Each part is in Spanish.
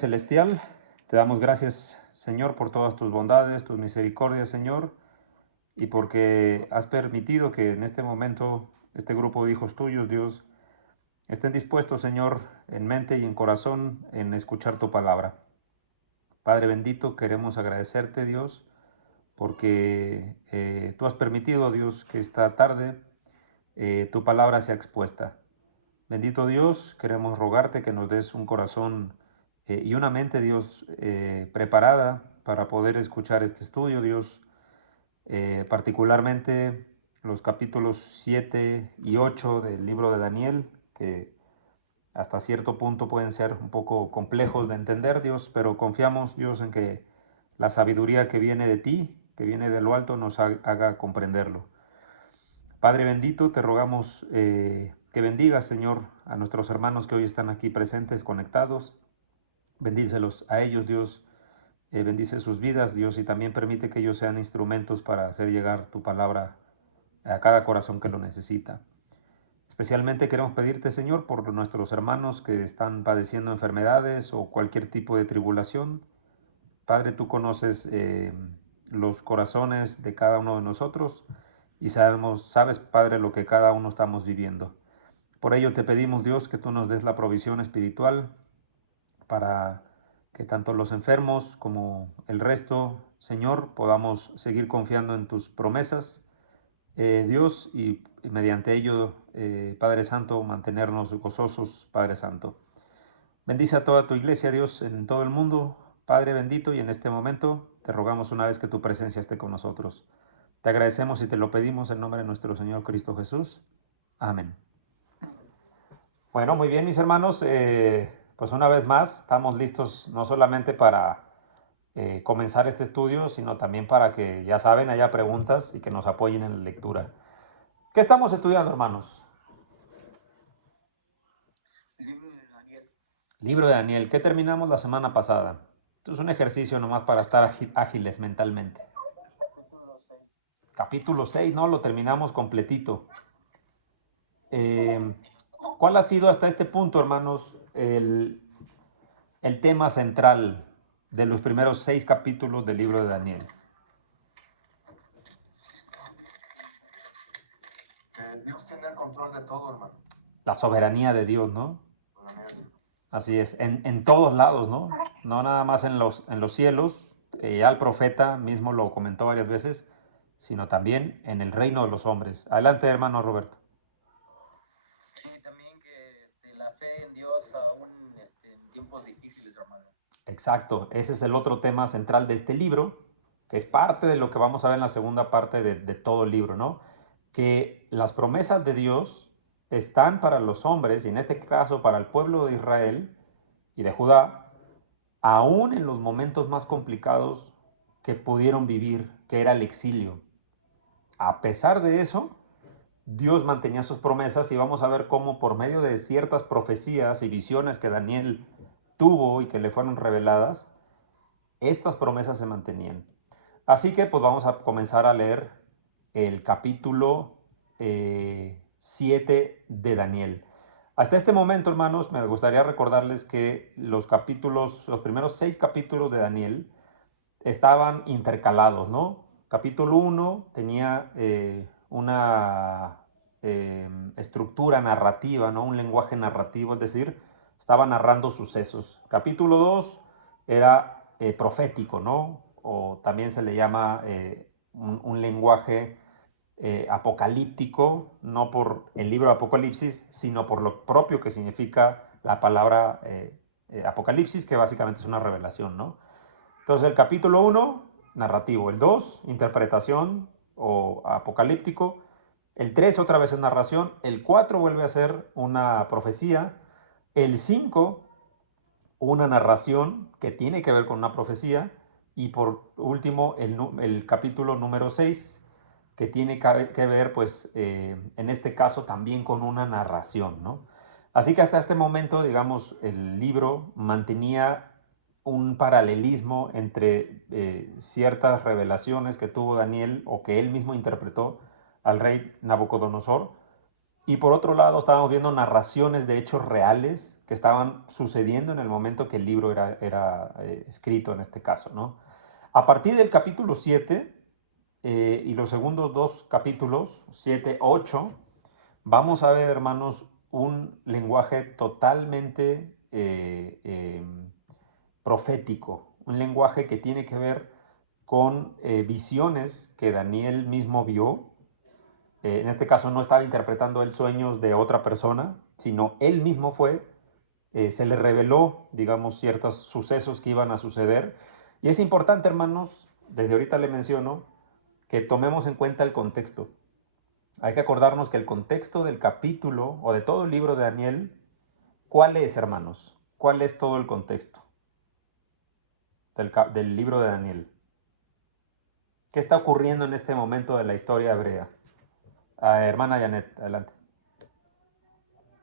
Celestial, te damos gracias, Señor, por todas tus bondades, tus misericordias, Señor, y porque has permitido que en este momento este grupo de hijos tuyos, Dios, estén dispuestos, Señor, en mente y en corazón, en escuchar tu palabra. Padre bendito, queremos agradecerte, Dios, porque tú has permitido, Dios, que esta tarde tu palabra sea expuesta. Bendito Dios, queremos rogarte que nos des un corazón y una mente, Dios, preparada para poder escuchar este estudio, Dios, particularmente los capítulos 7 y 8 del libro de Daniel, que hasta cierto punto pueden ser un poco complejos de entender, Dios, pero confiamos, Dios, en que la sabiduría que viene de ti, que viene de lo alto, nos haga comprenderlo. Padre bendito, te rogamos que bendigas, Señor, a nuestros hermanos que hoy están aquí presentes, conectados. Bendícelos a ellos, Dios. Bendice sus vidas, Dios, y también permite que ellos sean instrumentos para hacer llegar tu palabra a cada corazón que lo necesita. Especialmente queremos pedirte, Señor, por nuestros hermanos que están padeciendo enfermedades o cualquier tipo de tribulación. Padre, tú conoces los corazones de cada uno de nosotros y sabes, Padre, lo que cada uno estamos viviendo. Por ello te pedimos, Dios, que tú nos des la provisión espiritual para que tanto los enfermos como el resto, Señor, podamos seguir confiando en tus promesas, Dios, y mediante ello, Padre Santo, mantenernos gozosos, Padre Santo. Bendice a toda tu iglesia, Dios, en todo el mundo, Padre bendito, y en este momento te rogamos una vez que tu presencia esté con nosotros. Te agradecemos y te lo pedimos en nombre de nuestro Señor Cristo Jesús. Amén. Bueno, muy bien, mis hermanos, pues una vez más estamos listos no solamente para comenzar este estudio, sino también para que, ya saben, haya preguntas y que nos apoyen en la lectura. ¿Qué estamos estudiando, hermanos? Libro de Daniel. ¿Qué terminamos la semana pasada? Esto es un ejercicio nomás para estar ágiles mentalmente. Capítulo 6, ¿no? Lo terminamos completito. ¿Cuál ha sido hasta este punto, hermanos, el tema central de los primeros 6 capítulos del libro de Daniel? Dios tiene el control de todo, hermano. La soberanía de Dios, ¿no? Así es, en todos lados, ¿no? No nada más en los cielos, que ya el profeta mismo lo comentó varias veces, sino también en el reino de los hombres. Adelante, hermano Roberto. Sí, también que la fe en Dios aún en tiempos difíciles, hermano. Exacto, ese es el otro tema central de este libro, que es parte de lo que vamos a ver en la segunda parte de todo el libro, ¿no? Que las promesas de Dios están para los hombres, y en este caso para el pueblo de Israel y de Judá, aún en los momentos más complicados que pudieron vivir, que era el exilio. A pesar de eso, Dios mantenía sus promesas y vamos a ver cómo por medio de ciertas profecías y visiones que Daniel tuvo y que le fueron reveladas, estas promesas se mantenían. Así que pues vamos a comenzar a leer el capítulo 7 de Daniel. Hasta este momento, hermanos, me gustaría recordarles que los primeros 6 capítulos de Daniel estaban intercalados, ¿no? Capítulo 1 tenía una estructura narrativa, ¿no? Un lenguaje narrativo, es decir, estaba narrando sucesos. Capítulo 2 era profético, ¿no? O también se le llama un lenguaje apocalíptico, no por el libro de Apocalipsis, sino por lo propio que significa la palabra Apocalipsis, que básicamente es una revelación, ¿no? Entonces el capítulo 1, narrativo. El 2, interpretación o apocalíptico. El 3 otra vez es narración. El 4 vuelve a ser una profecía. El 5, una narración que tiene que ver con una profecía. Y por último, el capítulo número 6, que tiene que ver, pues, en este caso también con una narración, ¿no? Así que hasta este momento, digamos, el libro mantenía un paralelismo entre ciertas revelaciones que tuvo Daniel o que él mismo interpretó al rey Nabucodonosor. Y por otro lado, estábamos viendo narraciones de hechos reales que estaban sucediendo en el momento que el libro era escrito en este caso, ¿no? A partir del capítulo 7 y los segundos dos capítulos, 7, 8, vamos a ver, hermanos, un lenguaje totalmente profético, un lenguaje que tiene que ver con visiones que Daniel mismo vio. En este caso no estaba interpretando él sueños de otra persona, sino él mismo se le reveló, digamos, ciertos sucesos que iban a suceder. Y es importante, hermanos, desde ahorita le menciono, que tomemos en cuenta el contexto. Hay que acordarnos que el contexto del capítulo o de todo el libro de Daniel, ¿cuál es, hermanos? ¿Cuál es todo el contexto del libro de Daniel? ¿Qué está ocurriendo en este momento de la historia hebrea? Hermana Janet, adelante.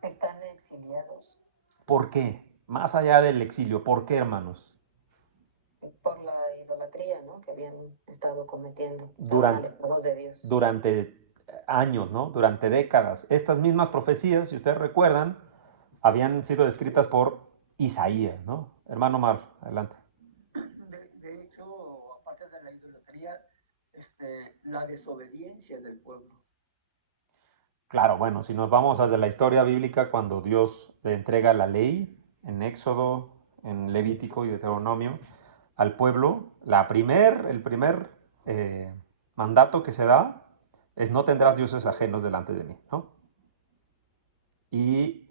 Están exiliados ¿Por qué? Más allá del exilio, ¿por qué, hermanos? por la idolatría, ¿no? Que habían estado cometiendo. Estaban Durante, alejados de Dios. durante años, ¿no? Durante décadas. Estas mismas profecías, si ustedes recuerdan, habían sido descritas por Isaías, ¿no? Hermano Mar, adelante. De hecho, aparte de la idolatría, la desobediencia del pueblo. Claro, bueno, si nos vamos a de la historia bíblica, cuando Dios le entrega la ley en Éxodo, en Levítico y Deuteronomio al pueblo, el primer mandato que se da es: no tendrás dioses ajenos delante de mí, ¿no? Y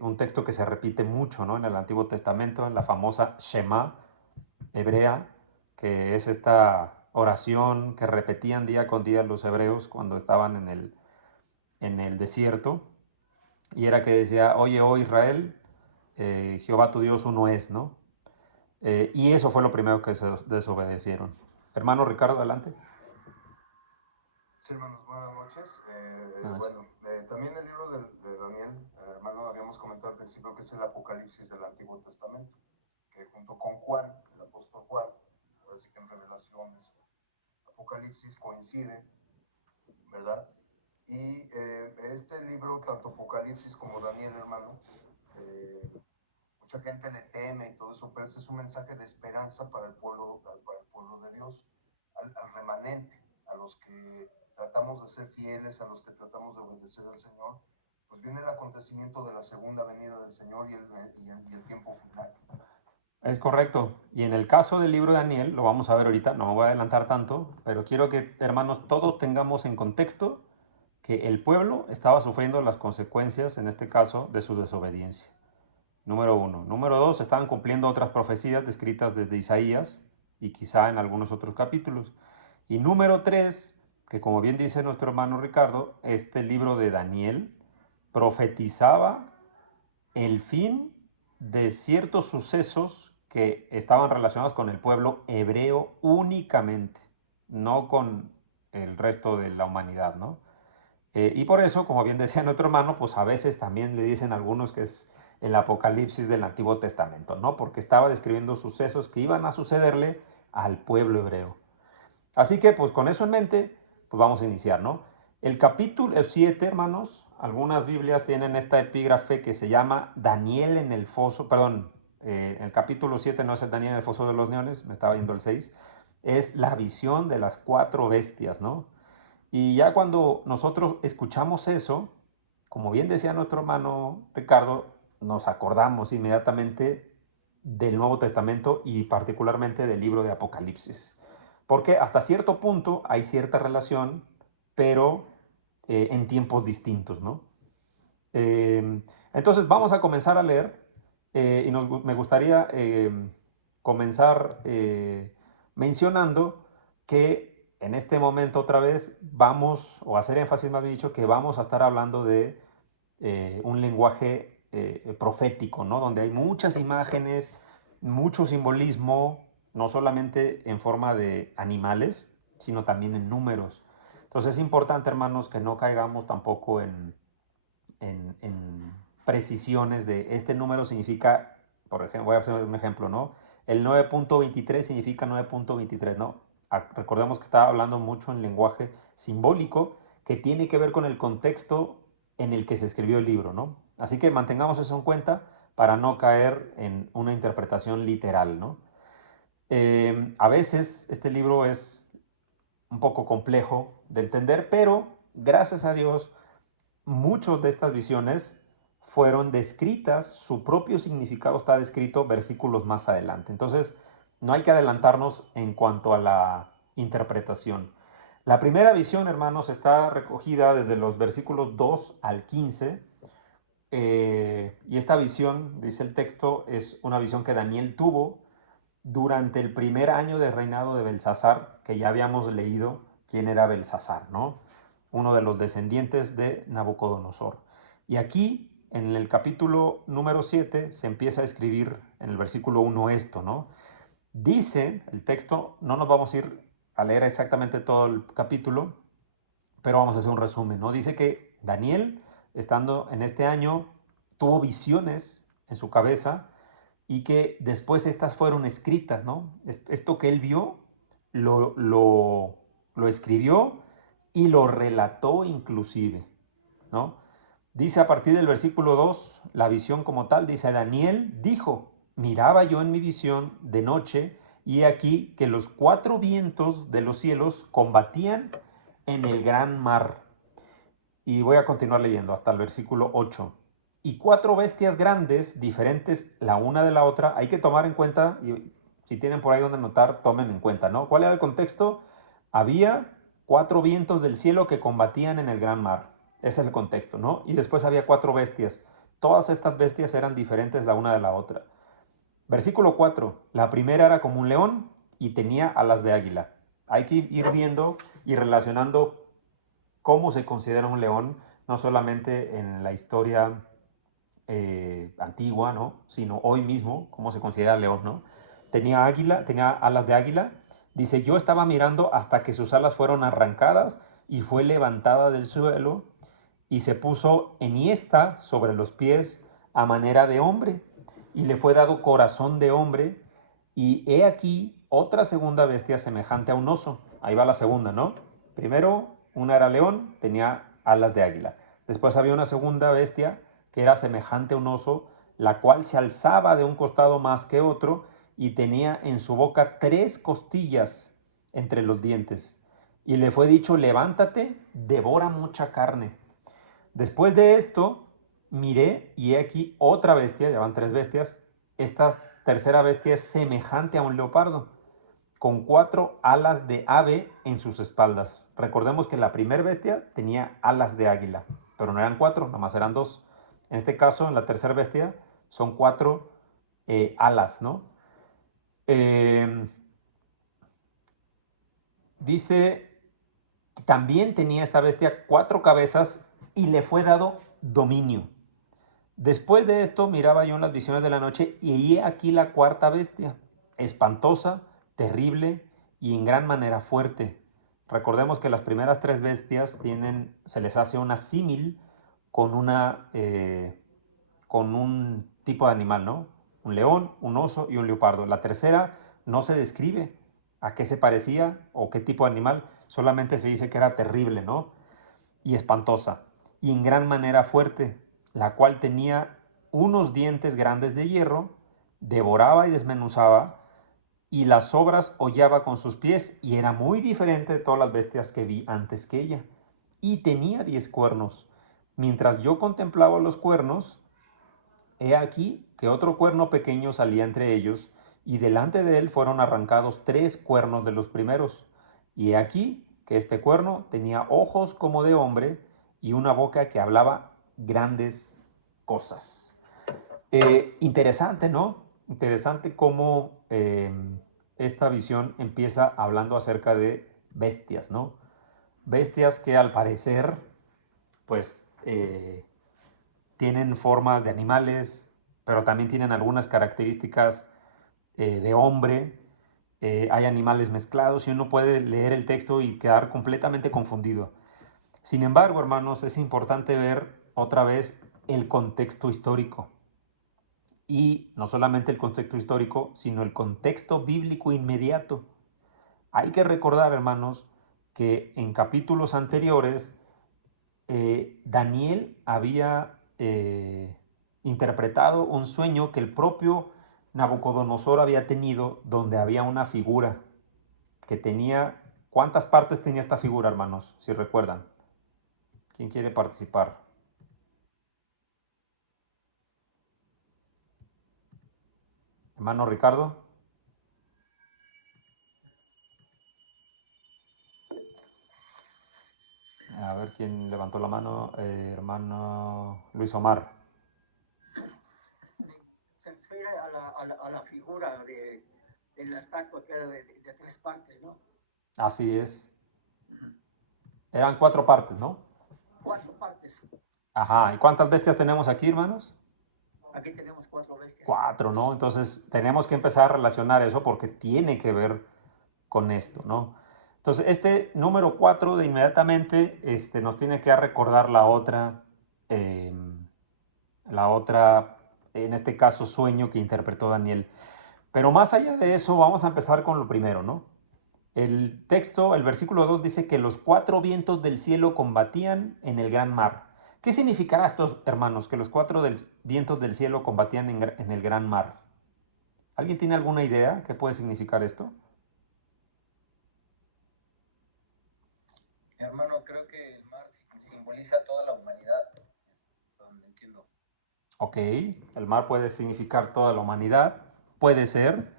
un texto que se repite mucho, ¿no? En el Antiguo Testamento, en la famosa Shema hebrea, que es esta oración que repetían día con día los hebreos cuando estaban en el desierto, y era que decía: oye, oh Israel, Jehová tu Dios uno es, ¿no? Y eso fue lo primero que se desobedecieron. Hermano Ricardo, adelante. Sí, hermanos, buenas noches. Buenas noches. Bueno, también el libro de Daniel, hermano, habíamos comentado al principio que es el Apocalipsis del Antiguo Testamento, que junto con Juan, el apóstol Juan, así que en revelaciones, Apocalipsis coincide, ¿verdad? Y este libro, tanto Apocalipsis como Daniel, hermano, mucha gente le teme y todo eso, pero este es un mensaje de esperanza para el pueblo de Dios, al remanente, a los que tratamos de ser fieles, a los que tratamos de obedecer al Señor. Pues viene el acontecimiento de la segunda venida del Señor y el tiempo final. Es correcto. Y en el caso del libro de Daniel, lo vamos a ver ahorita, no me voy a adelantar tanto, pero quiero que, hermanos, todos tengamos en contexto que el pueblo estaba sufriendo las consecuencias, en este caso, de su desobediencia. Número uno. Número dos, estaban cumpliendo otras profecías descritas desde Isaías y quizá en algunos otros capítulos. Y número tres, que como bien dice nuestro hermano Ricardo, este libro de Daniel profetizaba el fin de ciertos sucesos que estaban relacionados con el pueblo hebreo únicamente, no con el resto de la humanidad, ¿no? Y por eso, como bien decía nuestro hermano, pues a veces también le dicen algunos que es el Apocalipsis del Antiguo Testamento, ¿no? Porque estaba describiendo sucesos que iban a sucederle al pueblo hebreo. Así que, pues con eso en mente, pues vamos a iniciar, ¿no? El capítulo 7, hermanos, algunas Biblias tienen esta epígrafe que se llama Daniel en el foso, perdón, el capítulo 7 no es el Daniel en el foso de los leones, me estaba viendo el 6, es la visión de las 4 bestias, ¿no? Y ya cuando nosotros escuchamos eso, como bien decía nuestro hermano Ricardo, nos acordamos inmediatamente del Nuevo Testamento y particularmente del libro de Apocalipsis. Porque hasta cierto punto hay cierta relación, pero en tiempos distintos, ¿no? Entonces vamos a comenzar a leer y me gustaría comenzar mencionando que en este momento otra vez vamos, o hacer énfasis más bien dicho, que vamos a estar hablando de un lenguaje profético, ¿no? Donde hay muchas imágenes, mucho simbolismo, no solamente en forma de animales, sino también en números. Entonces es importante, hermanos, que no caigamos tampoco en precisiones de este número significa, por ejemplo, voy a hacer un ejemplo, ¿no? El 9.23 significa 9.23, ¿no? Recordemos que está hablando mucho en lenguaje simbólico que tiene que ver con el contexto en el que se escribió el libro, ¿no? Así que mantengamos eso en cuenta para no caer en una interpretación literal, ¿no? A veces este libro es un poco complejo de entender, pero gracias a Dios, muchas de estas visiones fueron descritas, su propio significado está descrito versículos más adelante. Entonces, no hay que adelantarnos en cuanto a la interpretación. La primera visión, hermanos, está recogida desde los versículos 2 al 15. Y esta visión, dice el texto, es una visión que Daniel tuvo durante el primer año de reinado de Belsasar, que ya habíamos leído quién era Belsasar, ¿no? Uno de los descendientes de Nabucodonosor. Y aquí, en el capítulo número 7, se empieza a escribir en el versículo 1 esto, ¿no? Dice el texto, no nos vamos a ir a leer exactamente todo el capítulo, pero vamos a hacer un resumen, ¿no? Dice que Daniel, estando en este año, tuvo visiones en su cabeza y que después estas fueron escritas, ¿no? Esto que él vio lo escribió y lo relató inclusive, ¿no? Dice a partir del versículo 2, la visión como tal, dice, Daniel dijo, miraba yo en mi visión de noche y he aquí que los 4 vientos de los cielos combatían en el gran mar. Y voy a continuar leyendo hasta el versículo 8. Y 4 bestias grandes, diferentes la una de la otra, hay que tomar en cuenta, y si tienen por ahí donde anotar, tomen en cuenta, ¿no? ¿Cuál era el contexto? Había 4 vientos del cielo que combatían en el gran mar. Ese es el contexto, ¿no? Y después había 4 bestias. Todas estas bestias eran diferentes la una de la otra. Versículo 4. La primera era como un león y tenía alas de águila. Hay que ir viendo y relacionando cómo se considera un león, no solamente en la historia antigua, ¿no? Sino hoy mismo, cómo se considera el león, ¿no? Tenía águila, tenía alas de águila. Dice, yo estaba mirando hasta que sus alas fueron arrancadas y fue levantada del suelo y se puso enhiesta sobre los pies a manera de hombre y le fue dado corazón de hombre y he aquí otra segunda bestia semejante a un oso. Ahí va la segunda, ¿no? Primero, una era león, tenía alas de águila. Después había una segunda bestia que era semejante a un oso, la cual se alzaba de un costado más que otro y tenía en su boca 3 costillas entre los dientes. Y le fue dicho, levántate, devora mucha carne. Después de esto, miré y he aquí otra bestia, ya van 3 bestias. Esta tercera bestia es semejante a un leopardo, con 4 alas de ave en sus espaldas. Recordemos que la primera bestia tenía alas de águila, pero no eran 4, nomás eran 2. En este caso, en la tercera bestia, son 4 alas, ¿no? Dice, también tenía esta bestia 4 cabezas y le fue dado dominio. Después de esto miraba yo en las visiones de la noche y he aquí la cuarta bestia, espantosa, terrible y en gran manera fuerte. Recordemos que las primeras 3 bestias se les hace una símil con con un tipo de animal, ¿no? Un león, un oso y un leopardo. La tercera no se describe a qué se parecía o qué tipo de animal, solamente se dice que era terrible, ¿no? Y espantosa, y en gran manera fuerte, la cual tenía unos dientes grandes de hierro, devoraba y desmenuzaba, y las sobras hollaba con sus pies, y era muy diferente de todas las bestias que vi antes que ella. Y tenía 10 cuernos. Mientras yo contemplaba los cuernos, he aquí que otro cuerno pequeño salía entre ellos, y delante de él fueron arrancados 3 cuernos de los primeros. Y he aquí que este cuerno tenía ojos como de hombre y una boca que hablaba grandes cosas. Interesante, ¿no? Interesante cómo esta visión empieza hablando acerca de bestias, ¿no? Bestias que al parecer, pues, tienen formas de animales, pero también tienen algunas características de hombre. Hay animales mezclados y uno puede leer el texto y quedar completamente confundido. Sin embargo, hermanos, es importante ver otra vez el contexto histórico. Y no solamente el contexto histórico, sino el contexto bíblico inmediato. Hay que recordar, hermanos, que en capítulos anteriores Daniel había interpretado un sueño que el propio Nabucodonosor había tenido, donde había una figura que tenía... ¿Cuántas partes tenía esta figura, hermanos? Si recuerdan. ¿Quién quiere participar? Hermano Ricardo. A ver quién levantó la mano. Hermano Luis Omar. Se refiere a la figura de la estatua que era de tres partes, ¿no? Así es. Eran 4 partes, ¿no? 4 partes. Ajá. ¿Y cuántas bestias tenemos aquí, hermanos? Aquí tenemos 4 bestias. 4, ¿no? Entonces tenemos que empezar a relacionar eso porque tiene que ver con esto, ¿no? Entonces este número 4 de inmediatamente nos tiene que recordar la otra, en este caso, sueño que interpretó Daniel. Pero más allá de eso, vamos a empezar con lo primero, ¿no? El texto, el versículo 2 dice que los 4 vientos del cielo combatían en el gran mar. ¿Qué significará esto, hermanos, que los 4 vientos del cielo combatían en el gran mar? ¿Alguien tiene alguna idea qué puede significar esto? Hermano, creo que el mar simboliza a toda la humanidad. Es donde entiendo. Ok, el mar puede significar toda la humanidad, puede ser.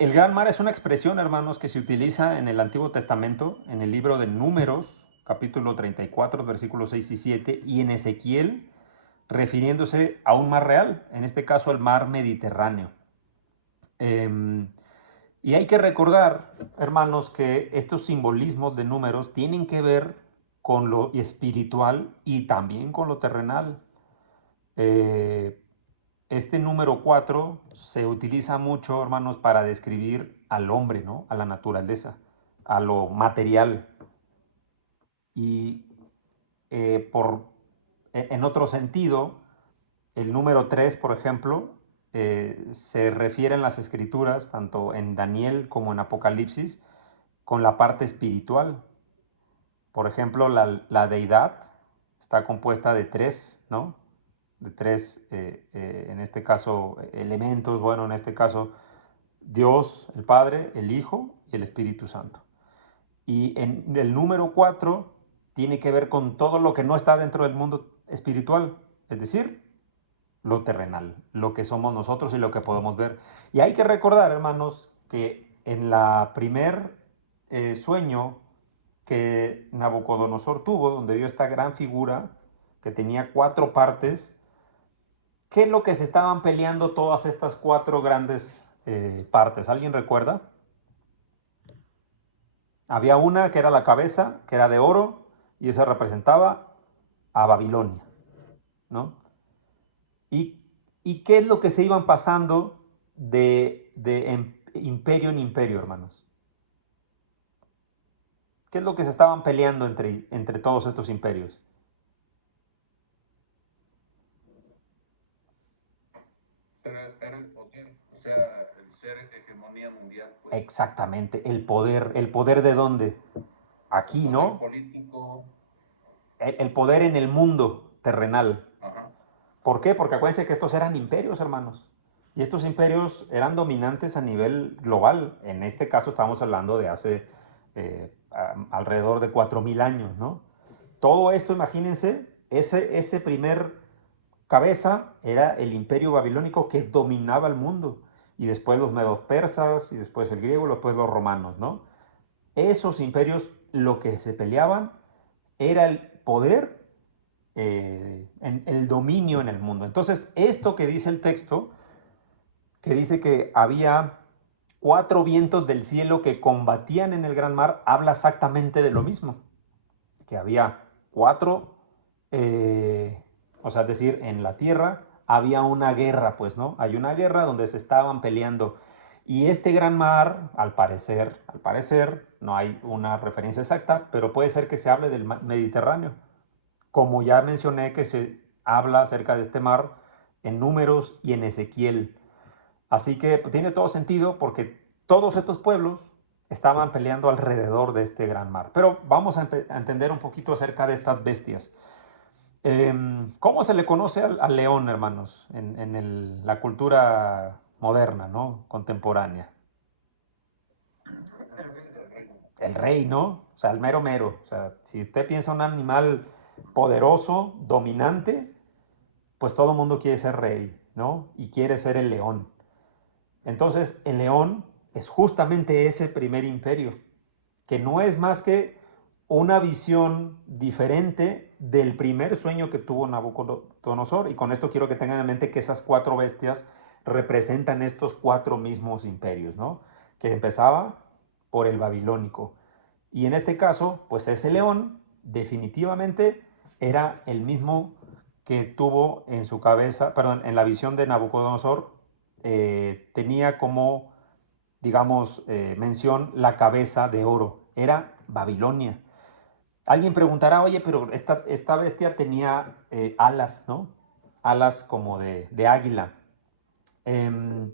El gran mar es una expresión, hermanos, que se utiliza en el Antiguo Testamento, en el libro de Números, capítulo 34, versículos 6 y 7, y en Ezequiel, refiriéndose a un mar real, en este caso el mar Mediterráneo. Y hay que recordar, hermanos, que estos simbolismos de números tienen que ver con lo espiritual y también con lo terrenal. Este número 4 se utiliza mucho, hermanos, para describir al hombre, ¿no? A la naturaleza, a lo material. Y en otro sentido, el número 3, por ejemplo, se refiere en las escrituras, tanto en Daniel como en Apocalipsis, con la parte espiritual. Por ejemplo, la deidad está compuesta de 3, ¿no? De 3, en este caso, elementos. Bueno, en este caso, Dios, el Padre, el Hijo y el Espíritu Santo. Y en el número 4 tiene que ver con todo lo que no está dentro del mundo espiritual, es decir, lo terrenal, lo que somos nosotros y lo que podemos ver. Y hay que recordar, hermanos, que en la primer sueño que Nabucodonosor tuvo, donde vio esta gran figura que tenía 4 partes, ¿qué es lo que se estaban peleando todas estas 4 grandes partes? ¿Alguien recuerda? Había una que era la cabeza, que era de oro, y esa representaba a Babilonia, ¿no? ¿Y qué es lo que se iban pasando de imperio en imperio, hermanos? ¿Qué es lo que se estaban peleando entre todos estos imperios? Era el poder, o sea, el ser hegemonía mundial, pues. Exactamente, ¿el poder de dónde? Aquí, El ¿no? poder político. El poder en el mundo terrenal. Ajá. ¿Por qué? Porque acuérdense que estos eran imperios, hermanos. Y estos imperios eran dominantes a nivel global. En este caso estamos hablando de hace alrededor de 4000 años, ¿no? Todo esto, imagínense, ese primer cabeza era el imperio babilónico que dominaba el mundo. Y después los medos persas, y después el griego, y después los romanos, ¿no? Esos imperios lo que se peleaban era el poder, en el dominio en el mundo. Entonces, esto que dice el texto, que dice que había 4 vientos del cielo que combatían en el gran mar, habla exactamente de lo mismo. Que había 4, o sea, es decir, en la tierra había una guerra, pues, ¿no? Hay una guerra donde se estaban peleando. Y este gran mar, al parecer, no hay una referencia exacta, pero puede ser que se hable del Mediterráneo. Como ya mencioné que se habla acerca de este mar en Números y en Ezequiel. Así que pues, tiene todo sentido porque todos estos pueblos estaban peleando alrededor de este gran mar. Pero vamos a entender un poquito acerca de estas bestias. ¿Cómo se le conoce al león, hermanos, la cultura moderna, ¿no? Contemporánea? El rey, ¿no? O sea, el mero mero. O sea, si usted piensa un animal poderoso, dominante, pues todo el mundo quiere ser rey, ¿no? Y quiere ser el león. Entonces, el león es justamente ese primer imperio, que no es más que una visión diferente del primer sueño que tuvo Nabucodonosor. Y con esto quiero que tengan en mente que esas 4 bestias representan estos 4 mismos imperios, ¿no? Que empezaba por el babilónico. Y en este caso, pues ese león definitivamente era el mismo que tuvo en su cabeza, perdón, en la visión de Nabucodonosor, tenía como, digamos, mención la cabeza de oro. Era Babilonia. Alguien preguntará, oye, pero esta bestia tenía alas, ¿no? Alas como de águila. Em,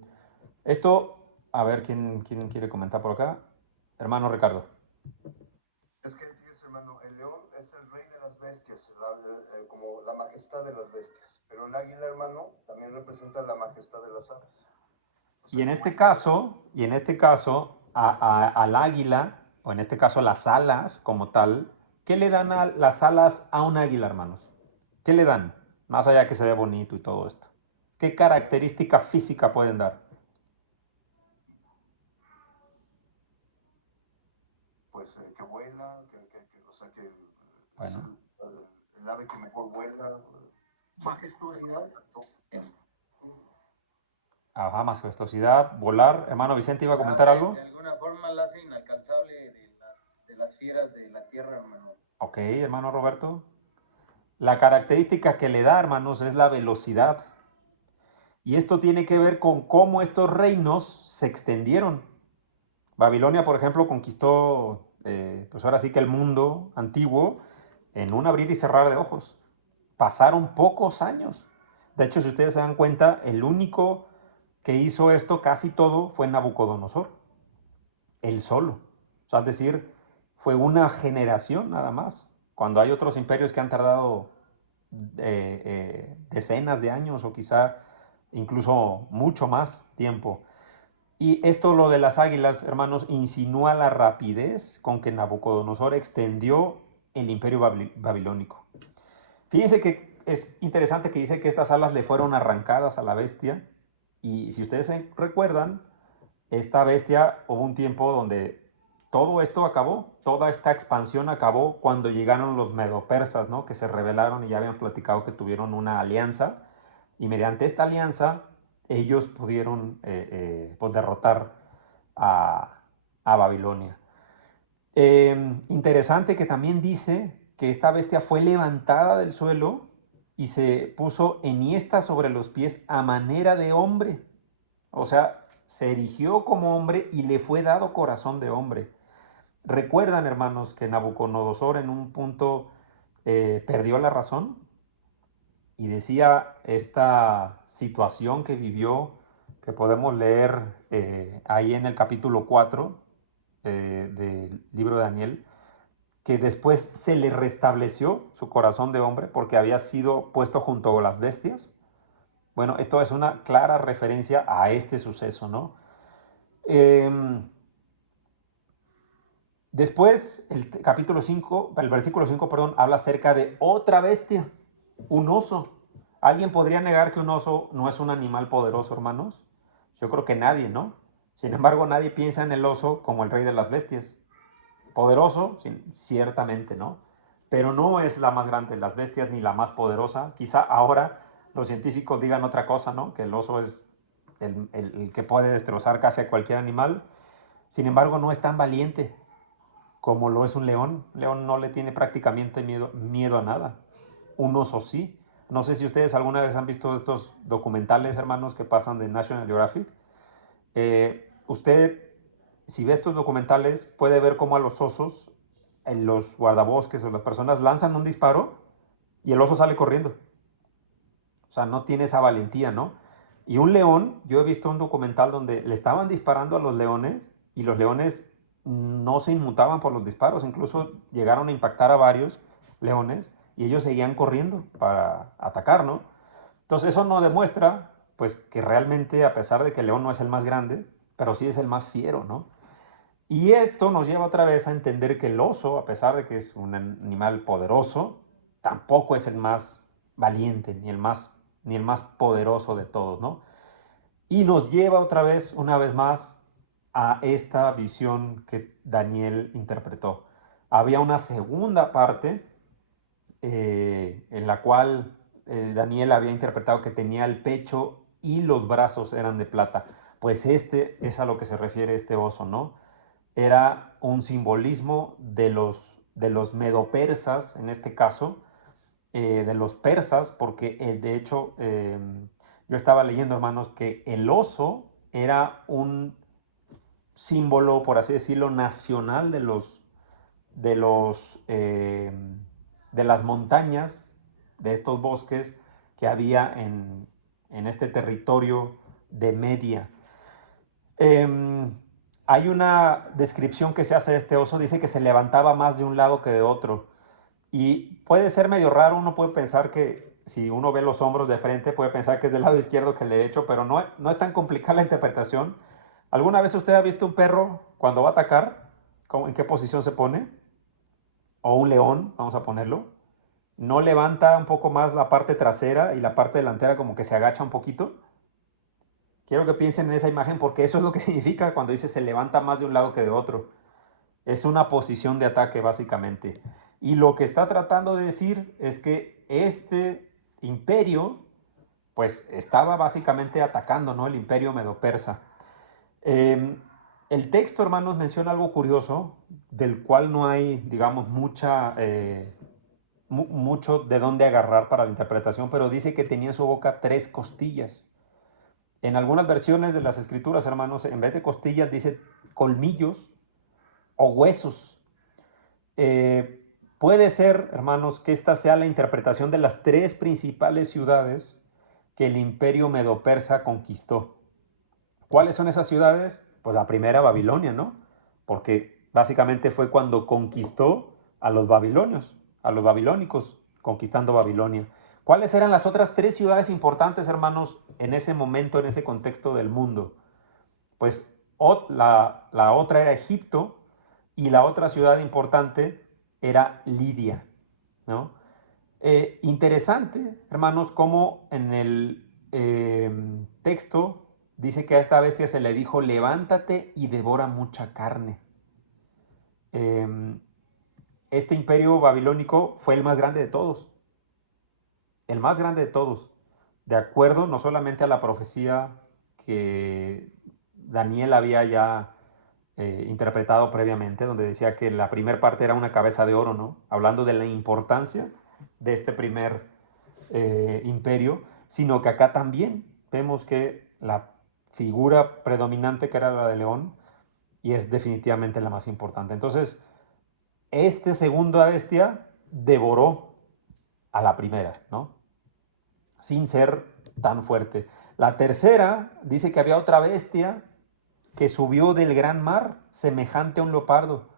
esto, a ver, ¿quién quiere comentar por acá? Hermano Ricardo. Es que, fíjese, hermano, el león es el rey de las bestias, como la majestad de las bestias. Pero el águila, hermano, también representa la majestad de las aves. O sea, Y en este caso, al águila, o en este caso las alas como tal, ¿qué le dan a las alas a un águila, hermanos? ¿Qué le dan? Más allá que se vea bonito y todo esto. ¿Qué característica física pueden dar? pues que vuela, o sea, que Bueno. es el ave que mejor vuela. Majestuosidad. Ajá, majestuosidad, volar. Hermano Vicente, ¿iba a comentar algo? De alguna forma la hace inalcanzable de las fieras de la tierra, hermano. Ok, hermano Roberto. La característica que le da, hermanos, es la velocidad. Y esto tiene que ver con cómo estos reinos se extendieron. Babilonia, por ejemplo, conquistó, pues ahora sí que el mundo antiguo en un abrir y cerrar de ojos. Pasaron pocos años. De hecho, si ustedes se dan cuenta, el único que hizo esto casi todo fue Nabucodonosor. Él solo. O sea, es decir, fue una generación nada más. Cuando hay otros imperios que han tardado decenas de años o quizá incluso mucho más tiempo. Y esto, lo de las águilas, hermanos, insinúa la rapidez con que Nabucodonosor extendió el imperio babilónico. Fíjense que es interesante que dice que estas alas le fueron arrancadas a la bestia. Y si ustedes se recuerdan, esta bestia hubo un tiempo donde todo esto acabó, toda esta expansión acabó cuando llegaron los medopersas, ¿no? Que se rebelaron y ya habían platicado que tuvieron una alianza. Y mediante esta alianza ellos pudieron pues derrotar a Babilonia. Interesante que también dice que esta bestia fue levantada del suelo y se puso enhiesta sobre los pies a manera de hombre. O sea, se erigió como hombre y le fue dado corazón de hombre. Recuerdan, hermanos, que Nabucodonosor en un punto perdió la razón y decía esta situación que vivió, que podemos leer ahí en el capítulo 4 del libro de Daniel, que después se le restableció su corazón de hombre porque había sido puesto junto a las bestias. Bueno, esto es una clara referencia a este suceso, ¿no? Después, el versículo 5, perdón, habla acerca de otra bestia, un oso. ¿Alguien podría negar que un oso no es un animal poderoso, hermanos? Yo creo que nadie, ¿no? Sin embargo, nadie piensa en el oso como el rey de las bestias. Poderoso, ciertamente, ¿no? Pero no es la más grande de las bestias ni la más poderosa. Quizá ahora los científicos digan otra cosa, ¿no? Que el oso es el que puede destrozar casi a cualquier animal. Sin embargo, no es tan valiente como lo es un león. Un león no le tiene prácticamente miedo a nada. Un oso sí. No sé si ustedes alguna vez han visto estos documentales, hermanos, que pasan de National Geographic. Usted, si ve estos documentales, puede ver cómo a los osos, en los guardabosques o las personas lanzan un disparo y el oso sale corriendo. O sea, no tiene esa valentía, ¿no? Y un león, yo he visto un documental donde le estaban disparando a los leones y los leones no se inmutaban por los disparos, incluso llegaron a impactar a varios leones y ellos seguían corriendo para atacar, ¿no? Entonces eso nos demuestra, pues, que realmente, a pesar de que el león no es el más grande, pero sí es el más fiero, ¿no? Y esto nos lleva otra vez a entender que el oso, a pesar de que es un animal poderoso, tampoco es el más valiente, ni el más poderoso de todos, ¿no? Y nos lleva otra vez, una vez más, a esta visión que Daniel interpretó. Había una segunda parte en la cual Daniel había interpretado que tenía el pecho y los brazos eran de plata. Pues este es a lo que se refiere este oso, ¿no? Era un simbolismo de los medopersas, en este caso, de los persas, porque de hecho yo estaba leyendo, hermanos, que el oso era un símbolo, por así decirlo, nacional de los de las montañas, de estos bosques que había en este territorio de Media. Hay una descripción que se hace de este oso, dice que se levantaba más de un lado que de otro. Y puede ser medio raro, uno puede pensar que si uno ve los hombros de frente, puede pensar que es del lado izquierdo que el derecho, pero no es tan complicada la interpretación. ¿Alguna vez usted ha visto un perro cuando va a atacar? ¿En qué posición se pone? O un león, vamos a ponerlo. ¿No levanta un poco más la parte trasera y la parte delantera como que se agacha un poquito? Quiero que piensen en esa imagen porque eso es lo que significa cuando dice se levanta más de un lado que de otro. Es una posición de ataque básicamente. Y lo que está tratando de decir es que este imperio pues estaba básicamente atacando, ¿no? El imperio medo-persa. El texto, hermanos, menciona algo curioso del cual no hay, digamos, mucho de dónde agarrar para la interpretación, pero dice que tenía en su boca 3 costillas. En algunas versiones de las escrituras, hermanos, en vez de costillas dice colmillos o huesos. Puede ser, hermanos, que esta sea la interpretación de las 3 principales ciudades que el imperio medo-persa conquistó. ¿Cuáles son esas ciudades? Pues la primera, Babilonia, ¿no? Porque básicamente fue cuando conquistó a los babilonios, a los babilónicos, conquistando Babilonia. ¿Cuáles eran las otras 3 ciudades importantes, hermanos, en ese momento, en ese contexto del mundo? Pues la otra era Egipto y la otra ciudad importante era Lidia, ¿no? Interesante, hermanos, cómo en el texto dice que a esta bestia se le dijo, levántate y devora mucha carne. Este imperio babilónico fue el más grande de todos. El más grande de todos. De acuerdo no solamente a la profecía que Daniel había ya interpretado previamente, donde decía que la primera parte era una cabeza de oro, ¿no? Hablando de la importancia de este primer imperio, sino que acá también vemos que la figura predominante que era la de león y es definitivamente la más importante. Entonces, este segunda bestia devoró a la primera, ¿no? Sin ser tan fuerte. La tercera dice que había otra bestia que subió del gran mar, semejante a un leopardo.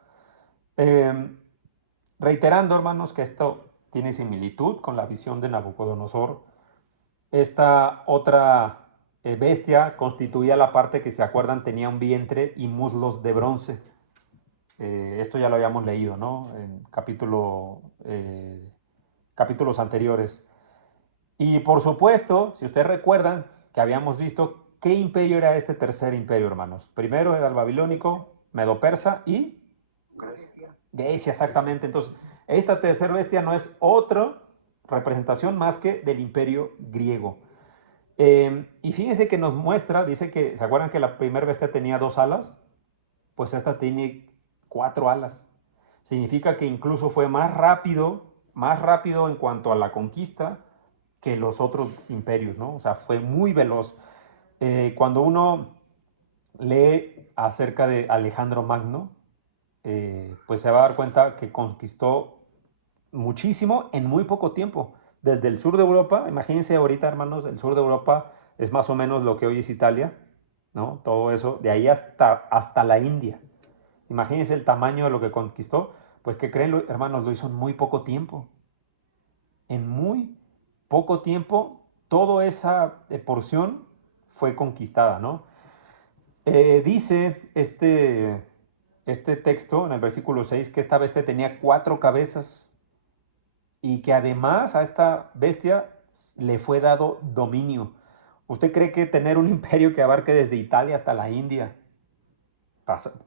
Reiterando, hermanos, que esto tiene similitud con la visión de Nabucodonosor. Esta otra bestia constituía la parte que, se acuerdan, tenía un vientre y muslos de bronce. Esto ya lo habíamos leído, ¿no? En capítulos anteriores. Y por supuesto, si ustedes recuerdan que habíamos visto qué imperio era este tercer imperio, hermanos. Primero era el babilónico, medo-persa y Grecia, exactamente. Entonces, esta tercera bestia no es otra representación más que del imperio griego. Y fíjense que nos muestra, dice que, ¿se acuerdan que la primera bestia tenía 2 alas? Pues esta tiene 4 alas. Significa que incluso fue más rápido en cuanto a la conquista que los otros imperios, ¿no? O sea, fue muy veloz. Cuando uno lee acerca de Alejandro Magno, pues se va a dar cuenta que conquistó muchísimo en muy poco tiempo. Desde el sur de Europa, imagínense ahorita, hermanos, el sur de Europa es más o menos lo que hoy es Italia, ¿no? Todo eso, de ahí hasta la India. Imagínense el tamaño de lo que conquistó. Pues, ¿qué creen, hermanos? Lo hizo en muy poco tiempo. en muy poco tiempo, toda esa porción fue conquistada, ¿no? Dice este texto en el versículo 6 que esta bestia tenía 4 cabezas y que además a esta bestia le fue dado dominio. ¿Usted cree que tener un imperio que abarque desde Italia hasta la India,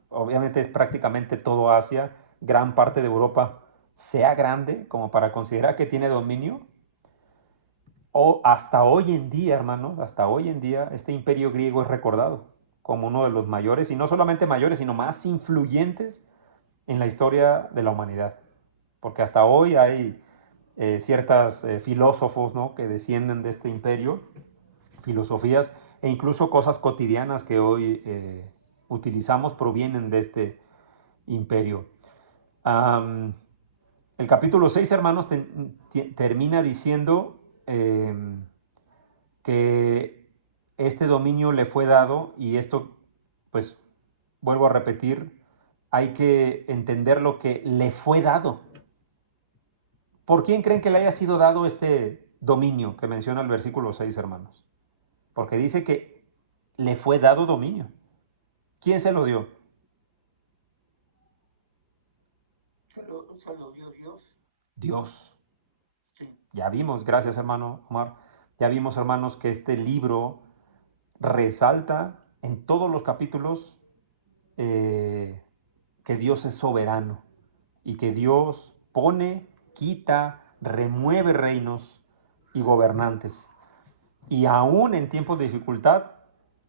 obviamente es prácticamente todo Asia, gran parte de Europa, sea grande como para considerar que tiene dominio? O hasta hoy en día, hermanos, hasta hoy en día, este imperio griego es recordado como uno de los mayores, y no solamente mayores, sino más influyentes en la historia de la humanidad. Porque hasta hoy hay ciertos filósofos, ¿no?, que descienden de este imperio, filosofías e incluso cosas cotidianas que hoy utilizamos provienen de este imperio. El capítulo 6, hermanos, termina diciendo que este dominio le fue dado, y esto, pues, vuelvo a repetir, hay que entender lo que le fue dado. ¿Por quién creen que le haya sido dado este dominio que menciona el versículo 6, hermanos? Porque dice que le fue dado dominio. ¿Quién se lo dio? Se lo dio Dios. Dios. Sí. Ya vimos, gracias hermano Omar, ya vimos, hermanos, que este libro resalta en todos los capítulos que Dios es soberano y que Dios pone, quita, remueve reinos y gobernantes. Y aún en tiempos de dificultad,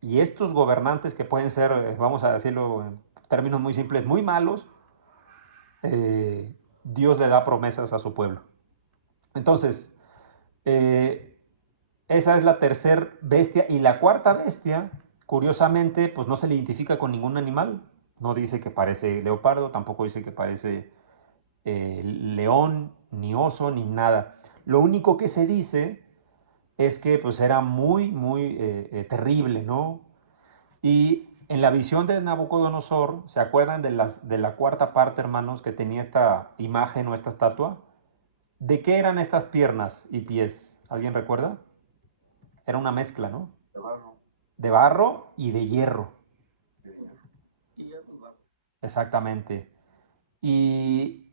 y estos gobernantes que pueden ser, vamos a decirlo en términos muy simples, muy malos, Dios le da promesas a su pueblo. Entonces, esa es la tercera bestia. Y la cuarta bestia, curiosamente, pues no se le identifica con ningún animal. No dice que parece leopardo, tampoco dice que parece león, ni oso, ni nada. Lo único que se dice es que pues era muy, muy terrible, ¿no? Y en la visión de Nabucodonosor, ¿se acuerdan de la cuarta parte, hermanos, que tenía esta imagen o esta estatua? ¿De qué eran estas piernas y pies? ¿Alguien recuerda? Era una mezcla, ¿no? De barro. De barro y de hierro. De hierro. Y ya pues va. Exactamente. Y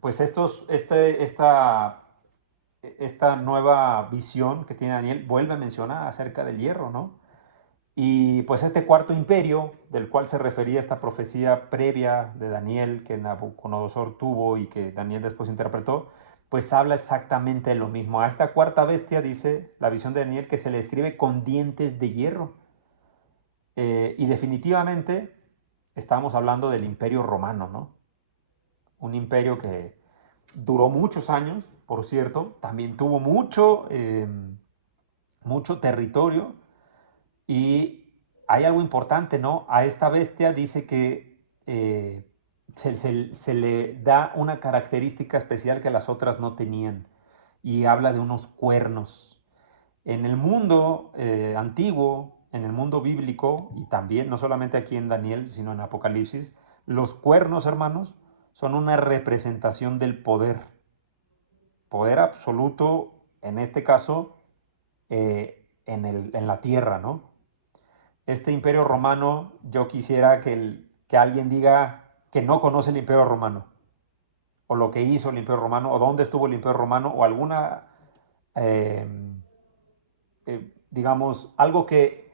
pues esta nueva visión que tiene Daniel vuelve a mencionar acerca del hierro, ¿no? Y pues este cuarto imperio, del cual se refería esta profecía previa de Daniel que Nabucodonosor tuvo y que Daniel después interpretó, pues habla exactamente de lo mismo. A esta cuarta bestia, dice la visión de Daniel, que se le escribe con dientes de hierro. Y definitivamente estamos hablando del imperio romano, ¿no? Un imperio que duró muchos años, por cierto, también tuvo mucho territorio. Y hay algo importante, ¿no? A esta bestia dice que se le da una característica especial que las otras no tenían, y habla de unos cuernos. En el mundo antiguo, en el mundo bíblico, y también no solamente aquí en Daniel, sino en Apocalipsis, los cuernos, hermanos, son una representación del poder. Poder absoluto, en este caso, en la tierra, ¿no? Este imperio romano, yo quisiera que alguien diga que no conoce el imperio romano, o lo que hizo el imperio romano, o dónde estuvo el imperio romano, o alguna, digamos, algo que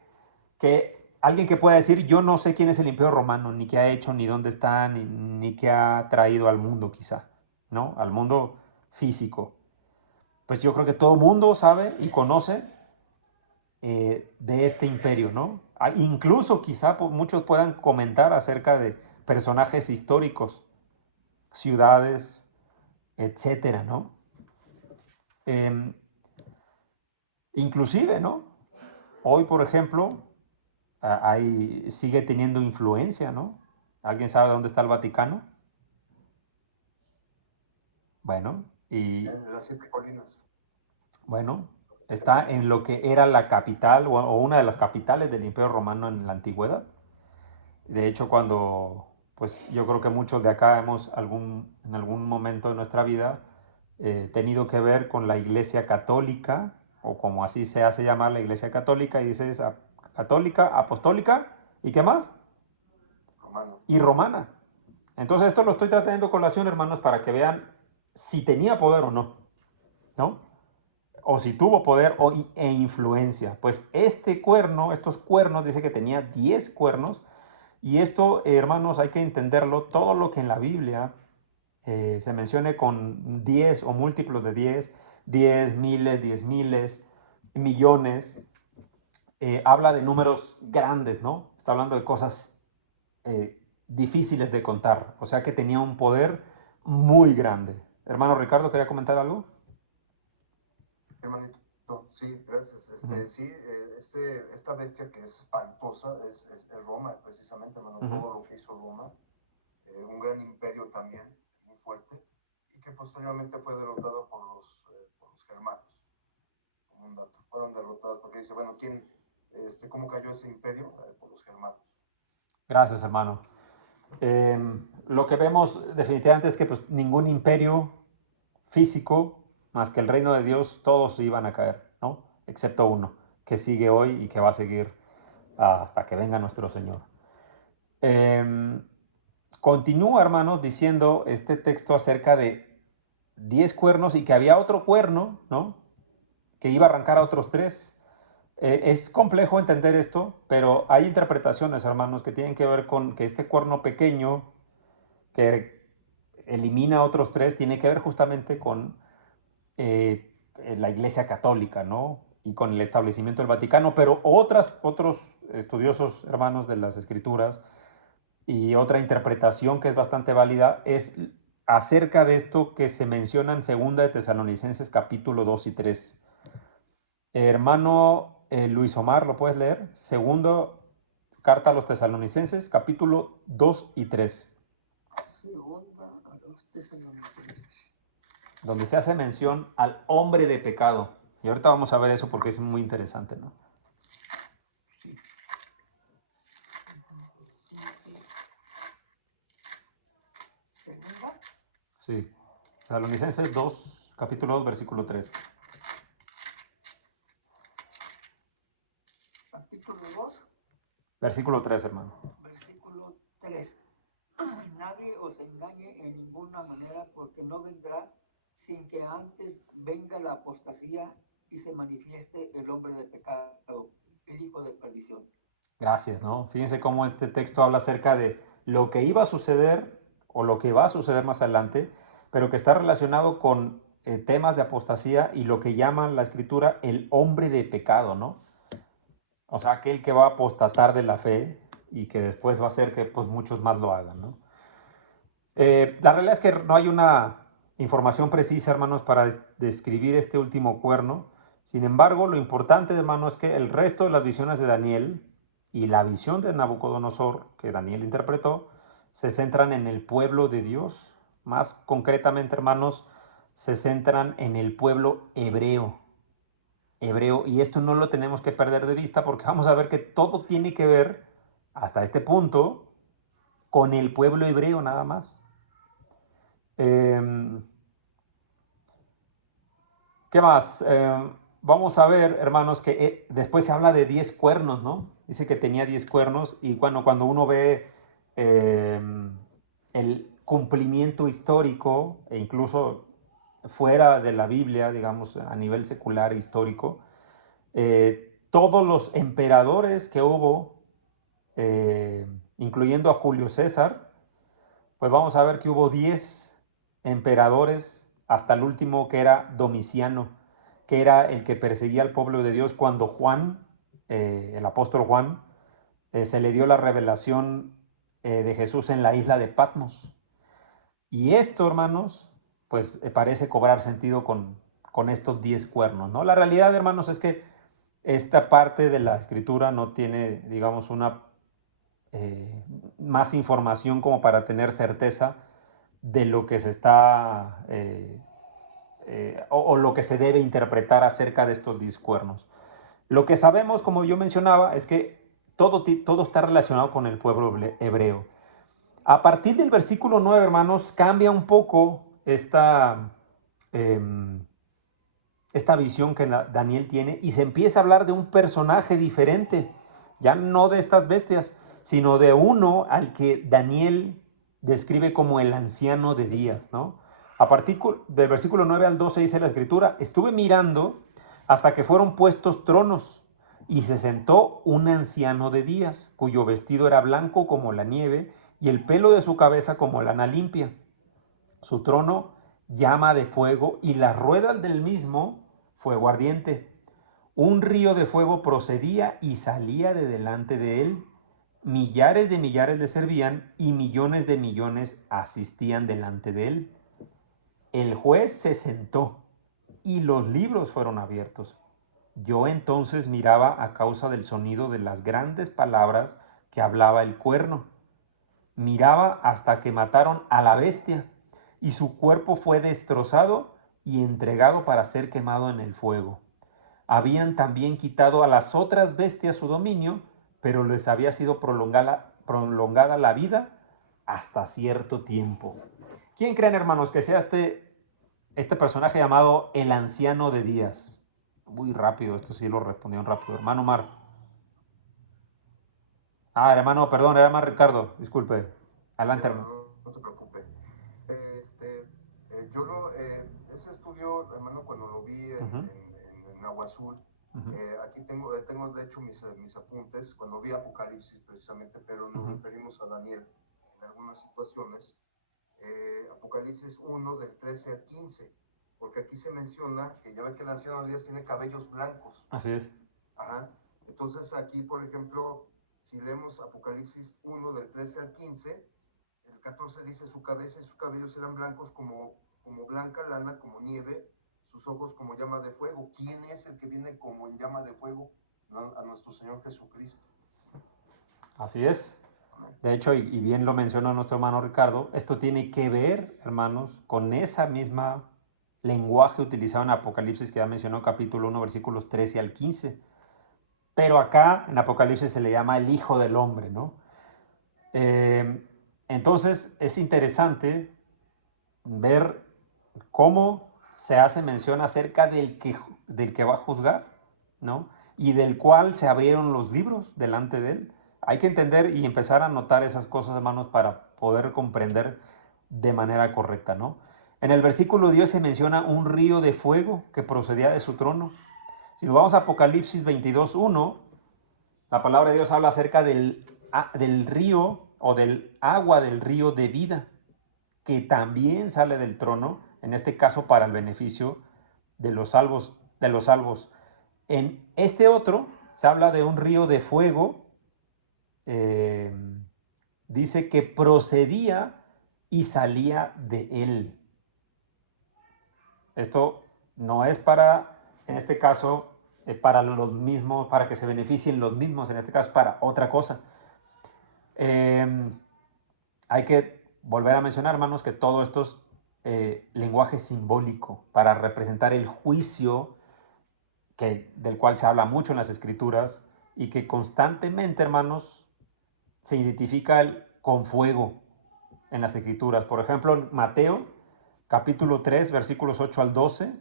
alguien que pueda decir, yo no sé quién es el imperio romano, ni qué ha hecho, ni dónde está, ni qué ha traído al mundo quizá, ¿no? Al mundo físico. Pues yo creo que todo el mundo sabe y conoce de este imperio, ¿no? Incluso quizá muchos puedan comentar acerca de personajes históricos, ciudades, etcétera, ¿no? Inclusive, ¿no? Hoy, por ejemplo, sigue teniendo influencia, ¿no? ¿Alguien sabe dónde está el Vaticano? Bueno, y En las 7 colinas. bueno, está en lo que era la capital o una de las capitales del Imperio Romano en la antigüedad. De hecho, cuando, pues yo creo que muchos de acá en algún momento de nuestra vida tenido que ver con la Iglesia Católica, o como así se hace llamar la Iglesia Católica, y dice católica, apostólica, ¿y qué más? Romano. Y romana. Entonces esto lo estoy tratando en colación, hermanos, para que vean si tenía poder o no, ¿no? O si tuvo poder e influencia. Pues estos cuernos, dice que tenía 10 cuernos, y esto, hermanos, hay que entenderlo, todo lo que en la Biblia se mencione con 10 o múltiplos de 10 miles, 10 miles, millones, habla de números grandes, ¿no? Está hablando de cosas difíciles de contar, o sea que tenía un poder muy grande. Hermano Ricardo, ¿quería comentar algo? Hermanito, sí, gracias. Ujú. Sí, esta bestia que es espantosa es Roma, precisamente, hermano, Ujú. todo lo que hizo Roma, un gran imperio también, muy fuerte, y que posteriormente fue derrotado por los germanos, como un dato. Fueron derrotados porque dice, bueno, ¿cómo cayó ese imperio? Por los germanos. Gracias, hermano. Lo que vemos definitivamente es que pues, ningún imperio físico, más que el reino de Dios, todos iban a caer, ¿no? Excepto uno, que sigue hoy y que va a seguir hasta que venga nuestro Señor. Continúa, hermanos, diciendo este texto acerca de 10 cuernos y que había otro cuerno, ¿no? Que iba a arrancar a otros 3. Es complejo entender esto, pero hay interpretaciones, hermanos, que tienen que ver con que este cuerno pequeño que elimina a otros 3 tiene que ver justamente con la Iglesia Católica, ¿no? Y con el establecimiento del Vaticano, pero otros estudiosos, hermanos de las Escrituras, y otra interpretación que es bastante válida es acerca de esto que se menciona en 2 de Tesalonicenses capítulo 2 y 3. Hermano Luis Omar, ¿lo puedes leer? Segundo carta a los Tesalonicenses capítulo 2 y 3. Segunda a los Tesalonicenses. Donde se hace mención al hombre de pecado. Y ahorita vamos a ver eso porque es muy interesante, ¿no? Segunda, Sí. Tesalonicenses 2, capítulo 2, versículo 3. capítulo 2, Versículo 3, hermano. versículo 3. Nadie os engañe en ninguna manera, porque no vendrá sin que antes venga la apostasía y se manifieste el hombre de pecado, el hijo de perdición. Gracias, ¿no? Fíjense cómo este texto habla acerca de lo que iba a suceder o lo que va a suceder más adelante, pero que está relacionado con temas de apostasía y lo que llama la escritura el hombre de pecado, ¿no? O sea, aquel que va a apostatar de la fe y que después va a hacer que pues, muchos más lo hagan, ¿no? La realidad es que no hay una información precisa, hermanos, para describir este último cuerno. Sin embargo, lo importante, hermanos, es que el resto de las visiones de Daniel y la visión de Nabucodonosor que Daniel interpretó se centran en el pueblo de Dios. Más concretamente, hermanos, se centran en el pueblo hebreo. Y esto no lo tenemos que perder de vista porque vamos a ver que todo tiene que ver, hasta este punto, con el pueblo hebreo nada más. ¿Qué más? Vamos a ver, hermanos, que después se habla de 10 cuernos, ¿no? Dice que tenía 10 cuernos y cuando uno ve el cumplimiento histórico e incluso fuera de la Biblia, digamos, a nivel secular e histórico, todos los emperadores que hubo, incluyendo a Julio César, pues vamos a ver que hubo 10 emperadores hasta el último que era Domiciano, que era el que perseguía al pueblo de Dios cuando Juan, el apóstol Juan, se le dio la revelación de Jesús en la isla de Patmos. Y esto, hermanos, pues parece cobrar sentido con estos 10 cuernos, ¿no? La realidad, hermanos, es que esta parte de la escritura no tiene, digamos, una más información como para tener certeza de lo que se está o lo que se debe interpretar acerca de estos 10 cuernos. Lo que sabemos, como yo mencionaba, es que todo está relacionado con el pueblo hebreo. A partir del versículo 9, hermanos, cambia un poco esta visión que Daniel tiene y se empieza a hablar de un personaje diferente, ya no de estas bestias, sino de uno al que Daniel describe como el anciano de días, ¿no? A partir del versículo 9 al 12 dice la escritura: estuve mirando hasta que fueron puestos tronos y se sentó un anciano de días, cuyo vestido era blanco como la nieve y el pelo de su cabeza como lana limpia. Su trono llama de fuego y las ruedas del mismo fuego ardiente. Un río de fuego procedía y salía de delante de él. Millares de millares le servían y millones de millones asistían delante de él. El juez se sentó y los libros fueron abiertos. Yo entonces miraba a causa del sonido de las grandes palabras que hablaba el cuerno. Miraba hasta que mataron a la bestia y su cuerpo fue destrozado y entregado para ser quemado en el fuego. Habían también quitado a las otras bestias su dominio, pero les había sido prolongada la vida hasta cierto tiempo. ¿Quién creen, hermanos, que sea este personaje llamado el anciano de días? Muy rápido, esto sí lo respondieron rápido. Hermano Mar. Hermano, perdón, era más Ricardo, disculpe. Adelante, hermano. No te preocupes. Ese estudio, hermano, cuando lo vi en Agua Azul, aquí tengo de hecho mis apuntes, cuando vi Apocalipsis precisamente, pero nos referimos a Daniel en algunas situaciones. Apocalipsis 1 del 13 al 15, porque aquí se menciona que ya ven que el anciano de días tiene cabellos blancos. Así es. Ajá. Entonces aquí, por ejemplo, si leemos Apocalipsis 1 del 13 al 15, el 14 dice: su cabeza y sus cabellos eran blancos como blanca lana, como nieve, sus ojos como llama de fuego. ¿Quién es el que viene como en llama de fuego? No, a nuestro Señor Jesucristo. Así es. De hecho, y bien lo mencionó nuestro hermano Ricardo, esto tiene que ver, hermanos, con esa misma lenguaje utilizado en Apocalipsis que ya mencionó, capítulo 1, versículos 13 al 15. Pero acá en Apocalipsis se le llama el Hijo del Hombre, ¿no? Entonces es interesante ver cómo se hace mención acerca del que va a juzgar, ¿no? Y del cual se abrieron los libros delante de él. Hay que entender y empezar a notar esas cosas, hermanos, para poder comprender de manera correcta, ¿no? En el versículo 10 se menciona un río de fuego que procedía de su trono. Si nos vamos a Apocalipsis 22:1, la palabra de Dios habla acerca del río o del agua del río de vida, que también sale del trono, en este caso para el beneficio de los salvos. En este otro se habla de un río de fuego, dice que procedía y salía de él. Esto no es para, en este caso, para los mismos, para que se beneficien los mismos, en este caso para otra cosa. Hay que volver a mencionar, hermanos, que todo esto es lenguaje simbólico para representar el juicio del cual se habla mucho en las Escrituras y que constantemente, hermanos, se identifica con fuego en las Escrituras. Por ejemplo, en Mateo, capítulo 3, versículos 8 al 12,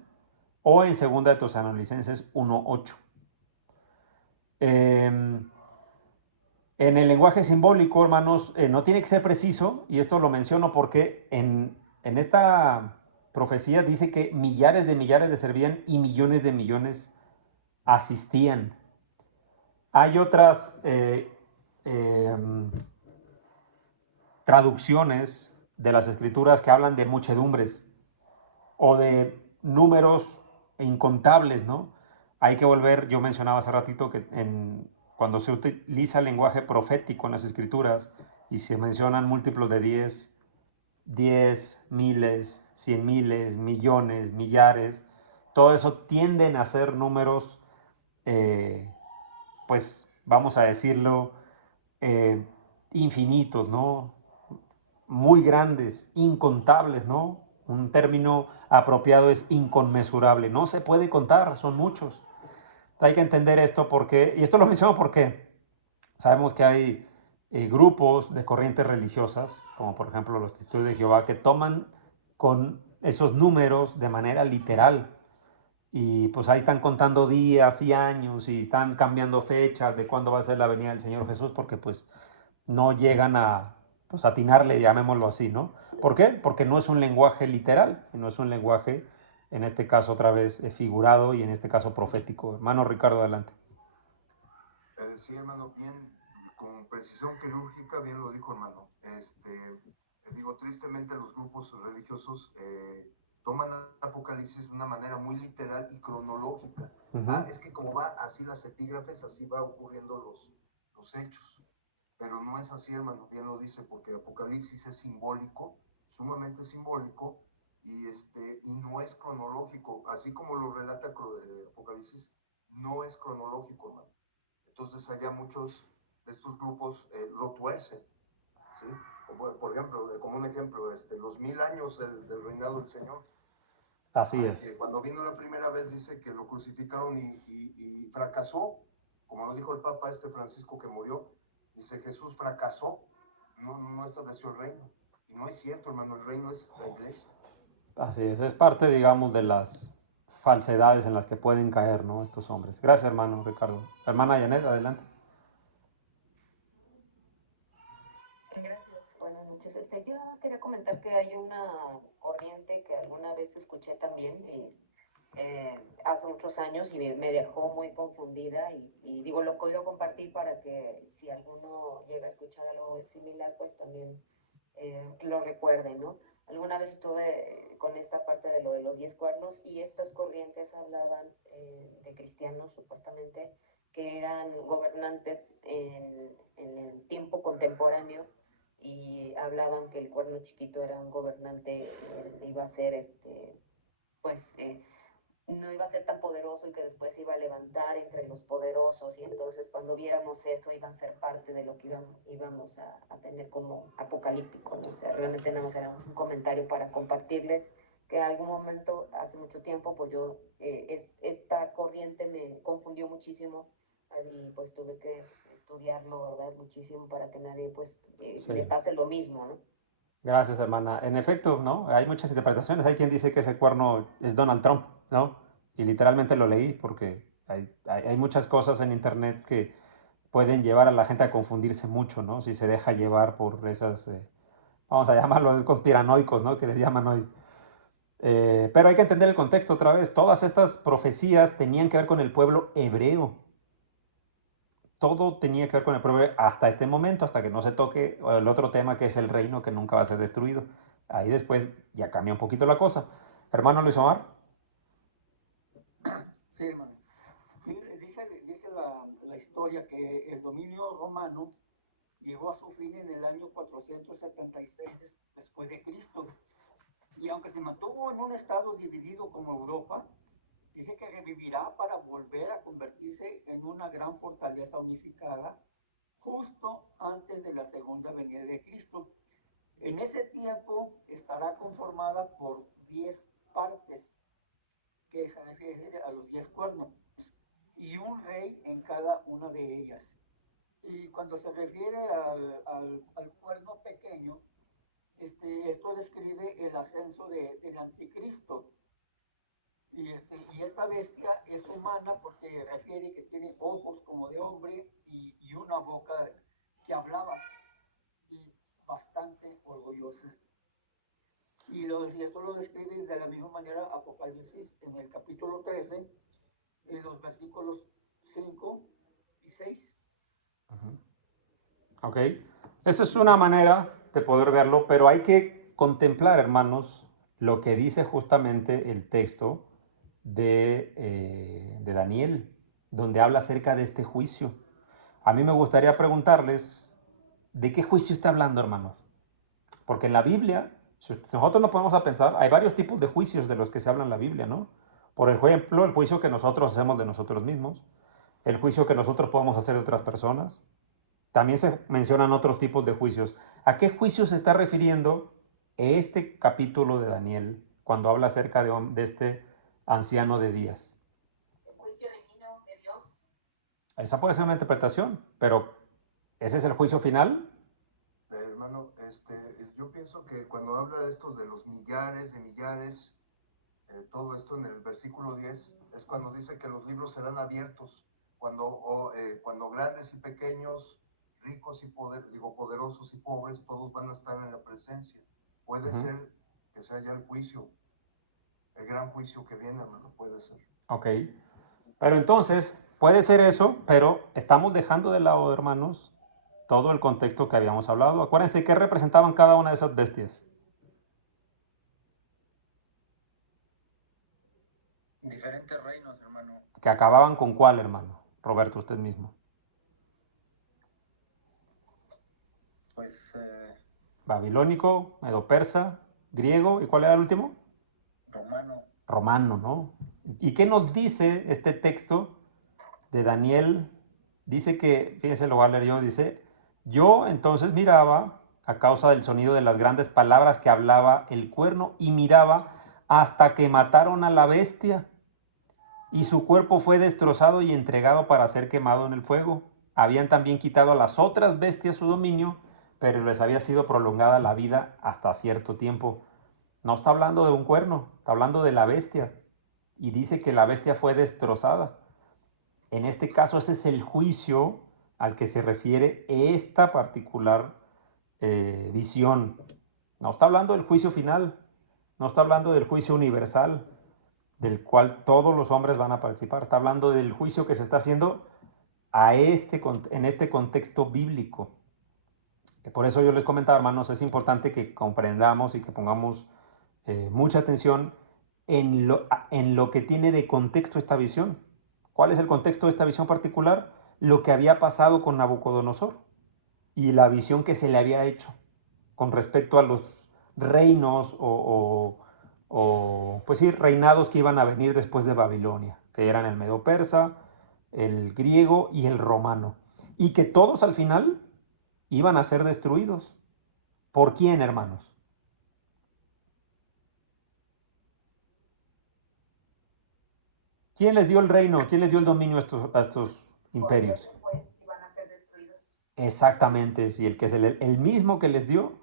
o en 2 de Tesalonicenses 1:8. En el lenguaje simbólico, hermanos, no tiene que ser preciso, y esto lo menciono porque en esta profecía dice que millares de millares le servían y millones de millones asistían. Hay otras traducciones de las Escrituras que hablan de muchedumbres o de números incontables, ¿no? Hay que volver, yo mencionaba hace ratito que cuando se utiliza el lenguaje profético en las Escrituras y se mencionan múltiplos de 10, miles, 100 miles, millones, millares, todo eso tienden a ser números, pues vamos a decirlo, infinitos, ¿no? Muy grandes, incontables, ¿no? Un término apropiado es inconmensurable, no se puede contar, son muchos. Hay que entender esto porque, y esto lo menciono porque sabemos que hay grupos de corrientes religiosas, como por ejemplo los Testigos de Jehová, que toman con esos números de manera literal. Y pues ahí están contando días y años y están cambiando fechas de cuándo va a ser la venida del Señor Jesús porque pues no llegan a pues atinarle, llamémoslo así, ¿no? ¿Por qué? Porque no es un lenguaje literal, no es un lenguaje, en este caso otra vez figurado y en este caso profético. Hermano Ricardo, adelante. Sí, hermano, bien, con precisión quirúrgica, bien lo dijo, hermano. Digo, tristemente los grupos religiosos toman Apocalipsis de una manera muy literal y cronológica. Es que como va así las epígrafes, así va ocurriendo los hechos. Pero no es así, hermano, bien lo dice, porque Apocalipsis es simbólico, sumamente simbólico, y no es cronológico. Así como lo relata Apocalipsis, no es cronológico, hermano. Entonces allá muchos de estos grupos lo tuercen, ¿sí? Como, por ejemplo, como un ejemplo, los 1000 años del reinado del Señor. Así es. Cuando vino la primera vez dice que lo crucificaron y fracasó, como lo dijo el Papa Francisco que murió, dice Jesús fracasó, no estableció el reino. Y no es cierto, hermano, el reino es la iglesia. Así es parte, digamos, de las falsedades en las que pueden caer, ¿no? Estos hombres. Gracias, hermano Ricardo. Hermana Janet, adelante. Gracias, buenas noches. Yo nada más quería comentar que hay una corriente que alguna vez escuché también hace muchos años y me dejó muy confundida y digo, lo quiero compartir para que si alguno llega a escuchar algo similar, pues también lo recuerde, ¿no? Alguna vez estuve con esta parte de lo de los 10 cuernos y estas corrientes hablaban de cristianos, supuestamente, que eran gobernantes en el tiempo contemporáneo y hablaban que el cuerno chiquito era un gobernante, iba a ser, pues, no iba a ser tan poderoso y que después se iba a levantar entre los poderosos y entonces cuando viéramos eso iba a ser parte de lo que íbamos a tener como apocalíptico, ¿no? O sea, realmente nada más era un comentario para compartirles que en algún momento, hace mucho tiempo, pues yo, esta corriente me confundió muchísimo y pues tuve que estudiarlo, ¿verdad? Muchísimo para que nadie pues Sí. le pase lo mismo, ¿no? Gracias, hermana. En efecto, ¿no? Hay muchas interpretaciones. Hay quien dice que ese cuerno es Donald Trump, ¿no? Y literalmente lo leí porque hay muchas cosas en internet que pueden llevar a la gente a confundirse mucho, ¿no? Si se deja llevar por esas, vamos a llamarlos conspiranoicos, ¿no? Que les llaman hoy. Pero hay que entender el contexto otra vez. Todas estas profecías tenían que ver con el pueblo hebreo. Todo tenía que ver con el pueblo hebreo hasta este momento, hasta que no se toque el otro tema que es el reino que nunca va a ser destruido. Ahí después ya cambia un poquito la cosa. Hermano Luis Omar. Sí, hermano. Dice la historia que el dominio romano llegó a su fin en el año 476 después de Cristo. Y aunque se mantuvo en un estado dividido como Europa, dice que revivirá para volver a convertirse en una gran fortaleza unificada justo antes de la segunda venida de Cristo. En ese tiempo estará conformada por 10 partes, que se refiere a los 10 cuernos, y un rey en cada una de ellas. Y cuando se refiere al cuerno pequeño, esto describe el ascenso del anticristo. Y esta bestia es humana porque refiere que tiene ojos como de hombre y una boca que hablaba y bastante orgullosa. Y esto lo describe de la misma manera Apocalipsis en el capítulo 13, en los versículos 5 y 6. Ok. Esa es una manera de poder verlo, pero hay que contemplar, hermanos, lo que dice justamente el texto de Daniel, donde habla acerca de este juicio. A mí me gustaría preguntarles, ¿de qué juicio está hablando, hermanos? Porque en la Biblia, si nosotros nos ponemos a pensar, hay varios tipos de juicios de los que se habla en la Biblia, ¿no? Por ejemplo, el juicio que nosotros hacemos de nosotros mismos, el juicio que nosotros podemos hacer de otras personas. También se mencionan otros tipos de juicios. ¿A qué juicio se está refiriendo este capítulo de Daniel cuando habla acerca de este anciano de días? El juicio divino de Dios. Esa puede ser una interpretación, pero ¿ese es el juicio final? Hermano, Yo pienso que cuando habla de estos de los millares, todo esto en el versículo 10 es cuando dice que los libros serán abiertos, cuando grandes y pequeños, ricos y poderosos y pobres, todos van a estar en la presencia. Puede Ujú. ser que sea ya el juicio, el gran juicio que viene, hermano, puede ser. Ok. Pero entonces, puede ser eso, pero estamos dejando de lado, hermanos, todo el contexto que habíamos hablado. Acuérdense qué representaban cada una de esas bestias. Diferentes reinos, hermano. Que acababan con cuál, hermano. Roberto, usted mismo. Pues Babilónico, medo-persa, griego, ¿y cuál era el último? romano. Romano, ¿no? ¿Y qué nos dice este texto de Daniel? Dice que, fíjense, lo voy a leer yo, dice, yo entonces miraba a causa del sonido de las grandes palabras que hablaba el cuerno y miraba hasta que mataron a la bestia y su cuerpo fue destrozado y entregado para ser quemado en el fuego. Habían también quitado a las otras bestias su dominio, pero les había sido prolongada la vida hasta cierto tiempo. No está hablando de un cuerno, está hablando de la bestia. Y dice que la bestia fue destrozada. En este caso, ese es el juicio al que se refiere esta particular visión. No está hablando del juicio final, no está hablando del juicio universal, del cual todos los hombres van a participar. Está hablando del juicio que se está haciendo en este contexto bíblico. Por eso yo les comentaba, hermanos, es importante que comprendamos y que pongamos mucha atención en lo que tiene de contexto esta visión. ¿Cuál es el contexto de esta visión particular? Lo que había pasado con Nabucodonosor y la visión que se le había hecho con respecto a los reinos pues sí, reinados que iban a venir después de Babilonia, que eran el medo-persa, el griego y el romano, y que todos al final iban a ser destruidos. ¿Por quién, hermanos? ¿Quién les dio el reino? ¿Quién les dio el dominio a estos imperios? Pues iban a ser destruidos. Exactamente, sí, el mismo que les dio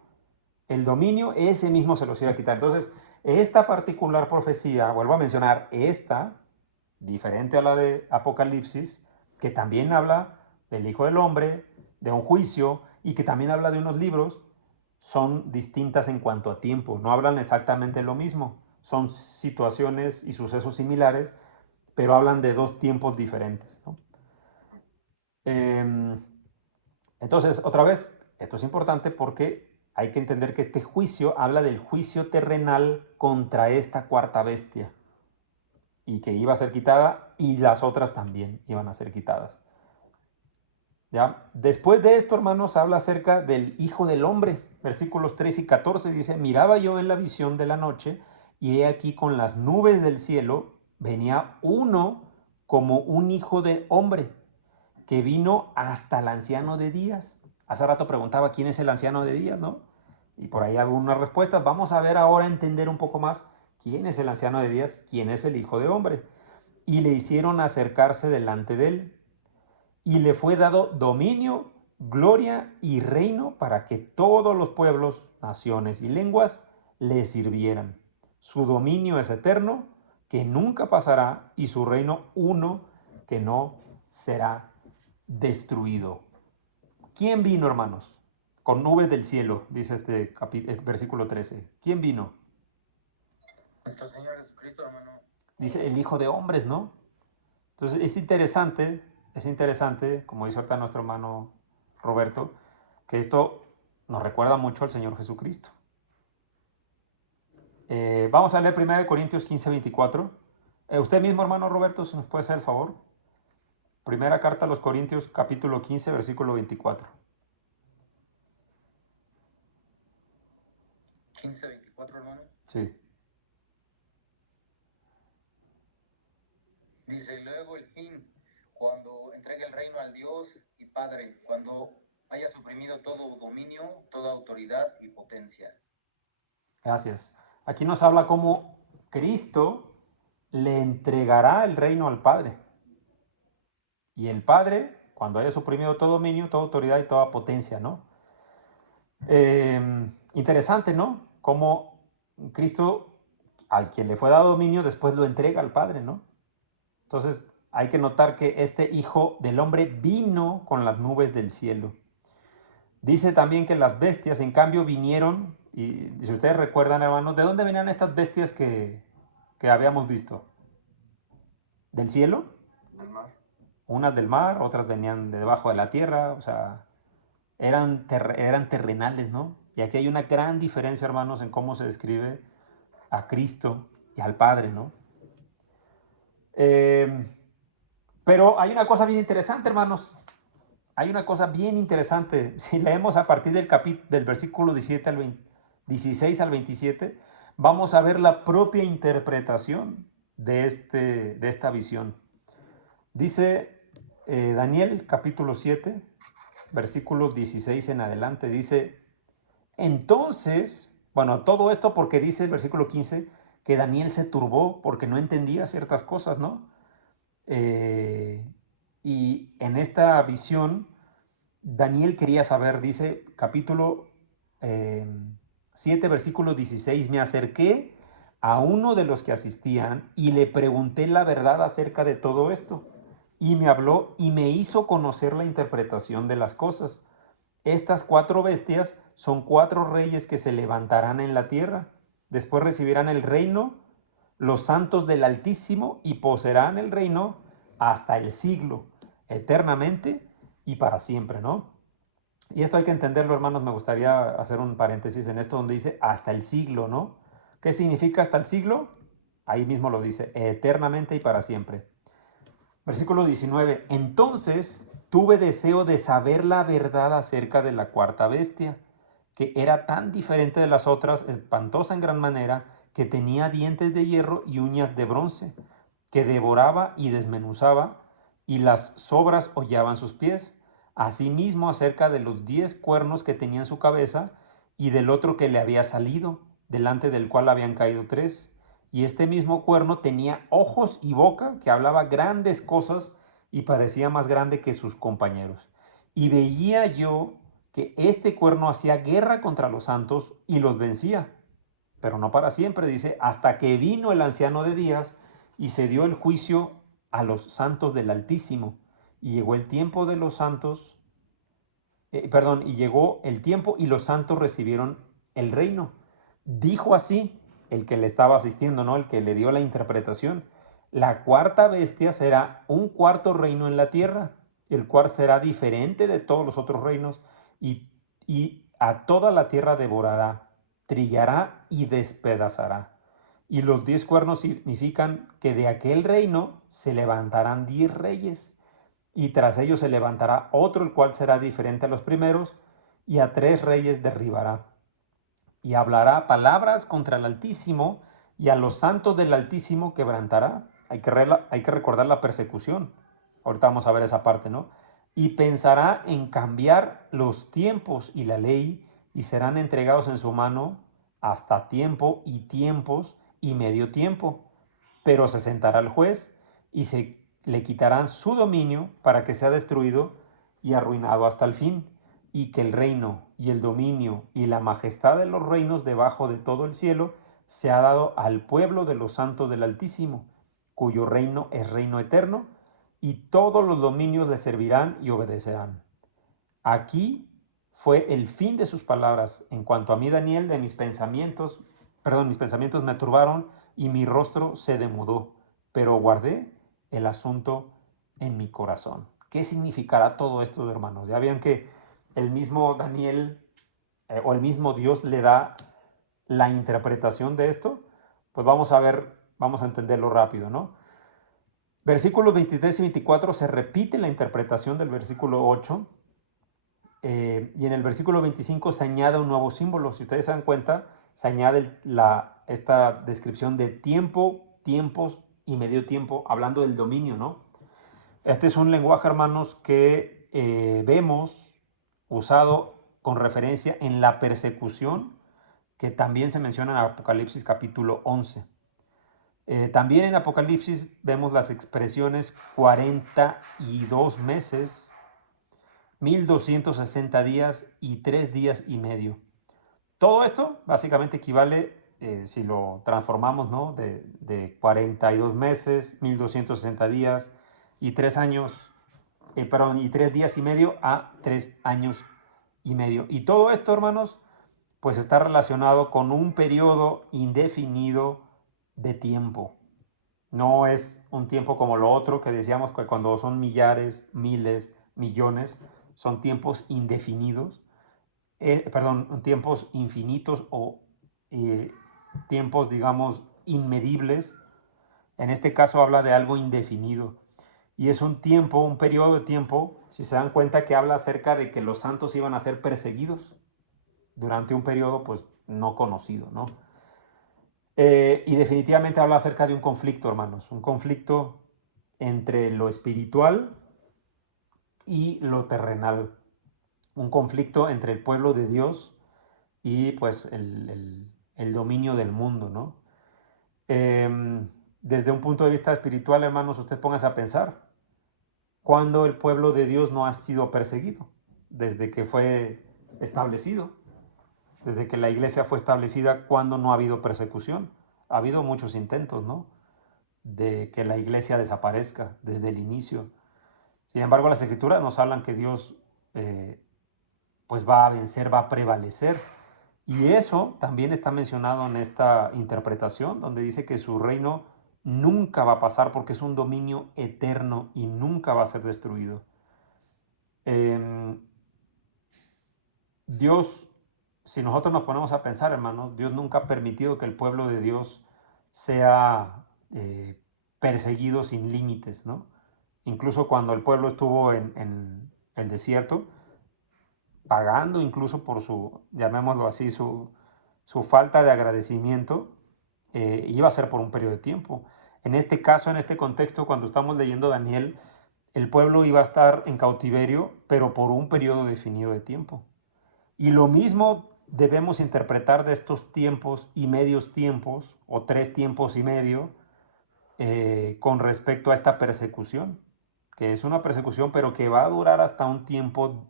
el dominio, ese mismo se los iba a quitar. Entonces, esta particular profecía, vuelvo a mencionar, esta, diferente a la de Apocalipsis, que también habla del Hijo del Hombre, de un juicio, y que también habla de unos libros, son distintas en cuanto a tiempo, no hablan exactamente lo mismo, son situaciones y sucesos similares, pero hablan de dos tiempos diferentes, ¿no? Entonces, otra vez, esto es importante porque hay que entender que este juicio habla del juicio terrenal contra esta cuarta bestia y que iba a ser quitada y las otras también iban a ser quitadas. ¿Ya? Después de esto, hermanos, habla acerca del Hijo del Hombre. Versículos 3 y 14 dice, miraba yo en la visión de la noche y he aquí con las nubes del cielo venía uno como un hijo de hombre que vino hasta el anciano de días. Hace rato preguntaba quién es el anciano de días, ¿no? Y por ahí algunas respuestas. Vamos a ver ahora, entender un poco más quién es el anciano de días, quién es el hijo de hombre. Y le hicieron acercarse delante de él. Y le fue dado dominio, gloria y reino para que todos los pueblos, naciones y lenguas le sirvieran. Su dominio es eterno, que nunca pasará, y su reino uno, que no será destruido. ¿Quién vino, hermanos? Con nubes del cielo, dice versículo 13. ¿Quién vino? Nuestro Señor Jesucristo, hermano. Dice el Hijo de Hombres, ¿no? Entonces es interesante, como dice ahorita nuestro hermano Roberto, que esto nos recuerda mucho al Señor Jesucristo. Vamos a leer 1 Corintios 15, 24. Usted mismo, hermano Roberto, si nos puede hacer el favor. Primera carta a los Corintios, capítulo 15, versículo 24. 15, 24, hermano. Sí. Dice, luego el fin, cuando entregue el reino al Dios y Padre, cuando haya suprimido todo dominio, toda autoridad y potencia. Gracias. Aquí nos habla cómo Cristo le entregará el reino al Padre. Y el Padre, cuando haya suprimido todo dominio, toda autoridad y toda potencia, ¿no? Interesante, ¿no? Cómo Cristo, al quien le fue dado dominio, después lo entrega al Padre, ¿no? Entonces hay que notar que este Hijo del Hombre vino con las nubes del cielo. Dice también que las bestias, en cambio, vinieron, y si ustedes recuerdan, hermanos, ¿de dónde venían estas bestias que habíamos visto? ¿Del cielo? Del mar. Unas del mar, otras venían de debajo de la tierra, o sea, eran terrenales, ¿no? Y aquí hay una gran diferencia, hermanos, en cómo se describe a Cristo y al Padre, ¿no? Pero hay una cosa bien interesante, hermanos. Hay una cosa bien interesante. Si leemos a partir del versículo 16 al 27, vamos a ver la propia interpretación de esta visión. Dice Daniel capítulo 7, versículos 16 en adelante, dice, entonces, bueno, todo esto porque dice el versículo 15 que Daniel se turbó porque no entendía ciertas cosas, ¿no? Y en esta visión, Daniel quería saber, dice capítulo 7, versículo 16, me acerqué a uno de los que asistían y le pregunté la verdad acerca de todo esto. Y me habló y me hizo conocer la interpretación de las cosas. Estas 4 bestias son 4 reyes que se levantarán en la tierra. Después recibirán el reino los santos del Altísimo y poseerán el reino hasta el siglo, eternamente y para siempre, ¿no? Y esto hay que entenderlo, hermanos. Me gustaría hacer un paréntesis en esto donde dice hasta el siglo, ¿no? ¿Qué significa hasta el siglo? Ahí mismo lo dice, eternamente y para siempre. Versículo 19. Entonces tuve deseo de saber la verdad acerca de la 4ª bestia, que era tan diferente de las otras, espantosa en gran manera, que tenía dientes de hierro y uñas de bronce, que devoraba y desmenuzaba, y las sobras hollaban sus pies. Asimismo acerca de los 10 cuernos que tenía en su cabeza, y del otro que le había salido, delante del cual habían caído 3. Y este mismo cuerno tenía ojos y boca, que hablaba grandes cosas y parecía más grande que sus compañeros. Y veía yo que este cuerno hacía guerra contra los santos y los vencía, pero no para siempre, dice, hasta que vino el anciano de días y se dio el juicio a los santos del Altísimo. Y llegó el tiempo de los santos, y llegó el tiempo y los santos recibieron el reino. Dijo así el que le estaba asistiendo, ¿no? El que le dio la interpretación. La 4ª bestia será un 4º reino en la tierra, el cual será diferente de todos los otros reinos, y a toda la tierra devorará, trillará y despedazará. Y los 10 cuernos significan que de aquel reino se levantarán 10 reyes, y tras ellos se levantará otro, el cual será diferente a los primeros, y a 3 reyes derribará. Y hablará palabras contra el Altísimo, y a los santos del Altísimo quebrantará. Hay que recordar la persecución. Ahorita vamos a ver esa parte, ¿no? Y pensará en cambiar los tiempos y la ley, y serán entregados en su mano hasta tiempo y tiempos y medio tiempo. Pero se sentará el juez y se le quitarán su dominio para que sea destruido y arruinado hasta el fin, y que el reino y el dominio y la majestad de los reinos debajo de todo el cielo se ha dado al pueblo de los santos del Altísimo, cuyo reino es reino eterno, y todos los dominios le servirán y obedecerán. Aquí fue el fin de sus palabras. En cuanto a mí, Daniel, mis pensamientos me turbaron y mi rostro se demudó, pero guardé el asunto en mi corazón. ¿Qué significará todo esto, hermanos? Ya vean que el mismo Daniel o el mismo Dios le da la interpretación de esto. Pues vamos a entenderlo rápido, ¿no? Versículos 23 y 24 se repite la interpretación del versículo 8. Y en el versículo 25 se añade un nuevo símbolo. Si ustedes se dan cuenta, se añade esta descripción de tiempo, tiempos y medio tiempo, hablando del dominio, ¿no? Este es un lenguaje, hermanos, que vemos usado con referencia en la persecución, que también se menciona en Apocalipsis capítulo 11. También en Apocalipsis vemos las expresiones 42 meses, 1260 días y 3 días y medio. Todo esto básicamente equivale, si lo transformamos, ¿no? de 42 meses, 1260 días y 3 años, perdón, y 3 días y medio a 3 años y medio. Y todo esto, hermanos, pues está relacionado con un periodo indefinido de tiempo. No es un tiempo como lo otro que decíamos que cuando son millares, miles, millones, son tiempos indefinidos, perdón, tiempos infinitos o tiempos, digamos, inmedibles. En este caso habla de algo indefinido. Y es un tiempo, un periodo de tiempo, si se dan cuenta, que habla acerca de que los santos iban a ser perseguidos durante un periodo pues no conocido, ¿no? Y definitivamente habla acerca de un conflicto, hermanos, un conflicto entre lo espiritual y lo terrenal, un conflicto entre el pueblo de Dios y pues el dominio del mundo, ¿no? Desde un punto de vista espiritual, hermanos, usted póngase a pensar, ¿cuándo el pueblo de Dios no ha sido perseguido? Desde que fue establecido. Desde que la iglesia fue establecida, ¿cuándo no ha habido persecución? Ha habido muchos intentos, ¿no? De que la iglesia desaparezca desde el inicio. Sin embargo, las escrituras nos hablan que Dios pues va a vencer, va a prevalecer. Y eso también está mencionado en esta interpretación, donde dice que su reino nunca va a pasar porque es un dominio eterno y nunca va a ser destruido. Dios, si nosotros nos ponemos a pensar, hermanos, Dios nunca ha permitido que el pueblo de Dios sea perseguido sin límites, ¿no? Incluso cuando el pueblo estuvo en el desierto, pagando incluso por su, llamémoslo así, su falta de agradecimiento, iba a ser por un periodo de tiempo. En este caso, en este contexto, cuando estamos leyendo Daniel, el pueblo iba a estar en cautiverio, pero por un periodo definido de tiempo. Y lo mismo debemos interpretar de estos tiempos y medios tiempos, o 3 tiempos y medio, con respecto a esta persecución, que es una persecución, pero que va a durar hasta un tiempo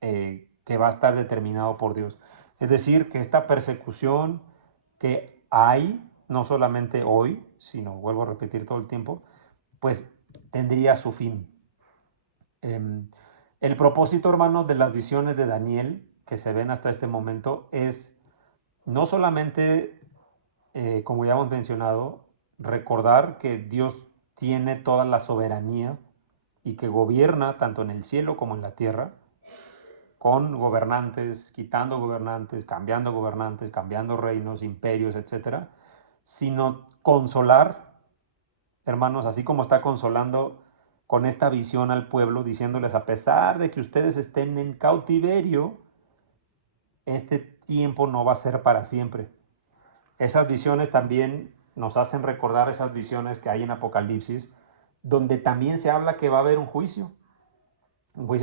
que va a estar determinado por Dios. Es decir, que esta persecución que hay, no solamente hoy, sino, vuelvo a repetir todo el tiempo, pues tendría su fin. El propósito, hermanos, de las visiones de Daniel que se ven hasta este momento es no solamente, como ya hemos mencionado, recordar que Dios tiene toda la soberanía y que gobierna tanto en el cielo como en la tierra, con gobernantes, quitando gobernantes, cambiando reinos, imperios, etcétera, sino consolar, hermanos, así como está consolando con esta visión al pueblo, diciéndoles, a pesar de que ustedes estén en cautiverio, este tiempo no va a ser para siempre. Esas visiones también nos hacen recordar esas visiones que hay en Apocalipsis, donde también se habla que va a haber un juicio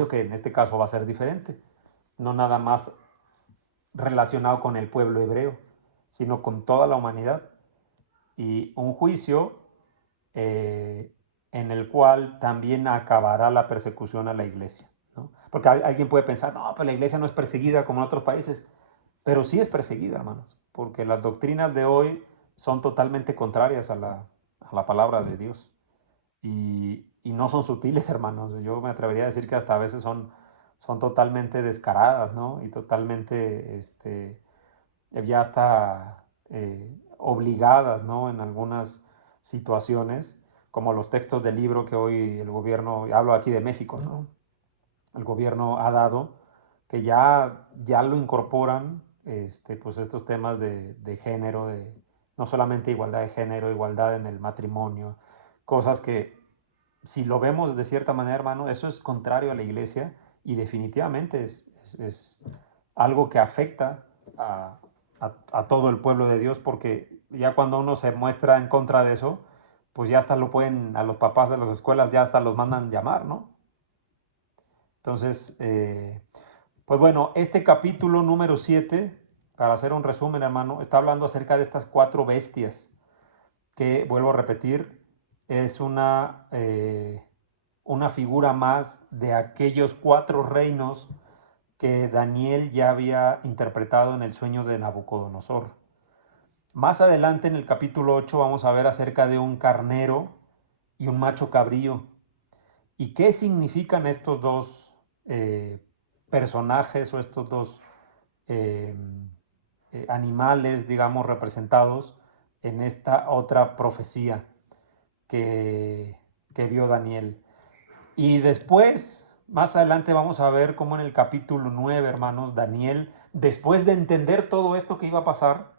que en este caso va a ser diferente, no nada más relacionado con el pueblo hebreo, sino con toda la humanidad. Y un juicio en el cual también acabará la persecución a la iglesia, ¿no? Porque alguien puede pensar, no, pues la iglesia no es perseguida como en otros países, pero sí es perseguida, hermanos, porque las doctrinas de hoy son totalmente contrarias a la palabra de Dios. Y no son sutiles, hermanos. Yo me atrevería a decir que hasta a veces son totalmente descaradas, ¿no? Y totalmente, ya está obligadas, ¿no? En algunas situaciones, como los textos del libro que hoy el gobierno, hablo aquí de México, ¿no? El gobierno ha dado, que ya lo incorporan, pues estos temas de género, no solamente igualdad de género, igualdad en el matrimonio, cosas que si lo vemos de cierta manera, hermano, eso es contrario a la iglesia y definitivamente es algo que afecta a todo el pueblo de Dios, porque ya cuando uno se muestra en contra de eso, pues ya hasta lo pueden, a los papás de las escuelas ya hasta los mandan llamar, ¿no? Entonces, pues bueno, este capítulo número 7, para hacer un resumen, hermano, está hablando acerca de estas 4 bestias, que, vuelvo a repetir, es una figura más de aquellos 4 reinos que Daniel ya había interpretado en el sueño de Nabucodonosor. Más adelante en el capítulo 8 vamos a ver acerca de un carnero y un macho cabrío. ¿Y qué significan estos dos personajes o estos dos eh, animales, digamos, representados en esta otra profecía que vio Daniel? Y después, más adelante vamos a ver cómo en el capítulo 9, hermanos, Daniel, después de entender todo esto que iba a pasar,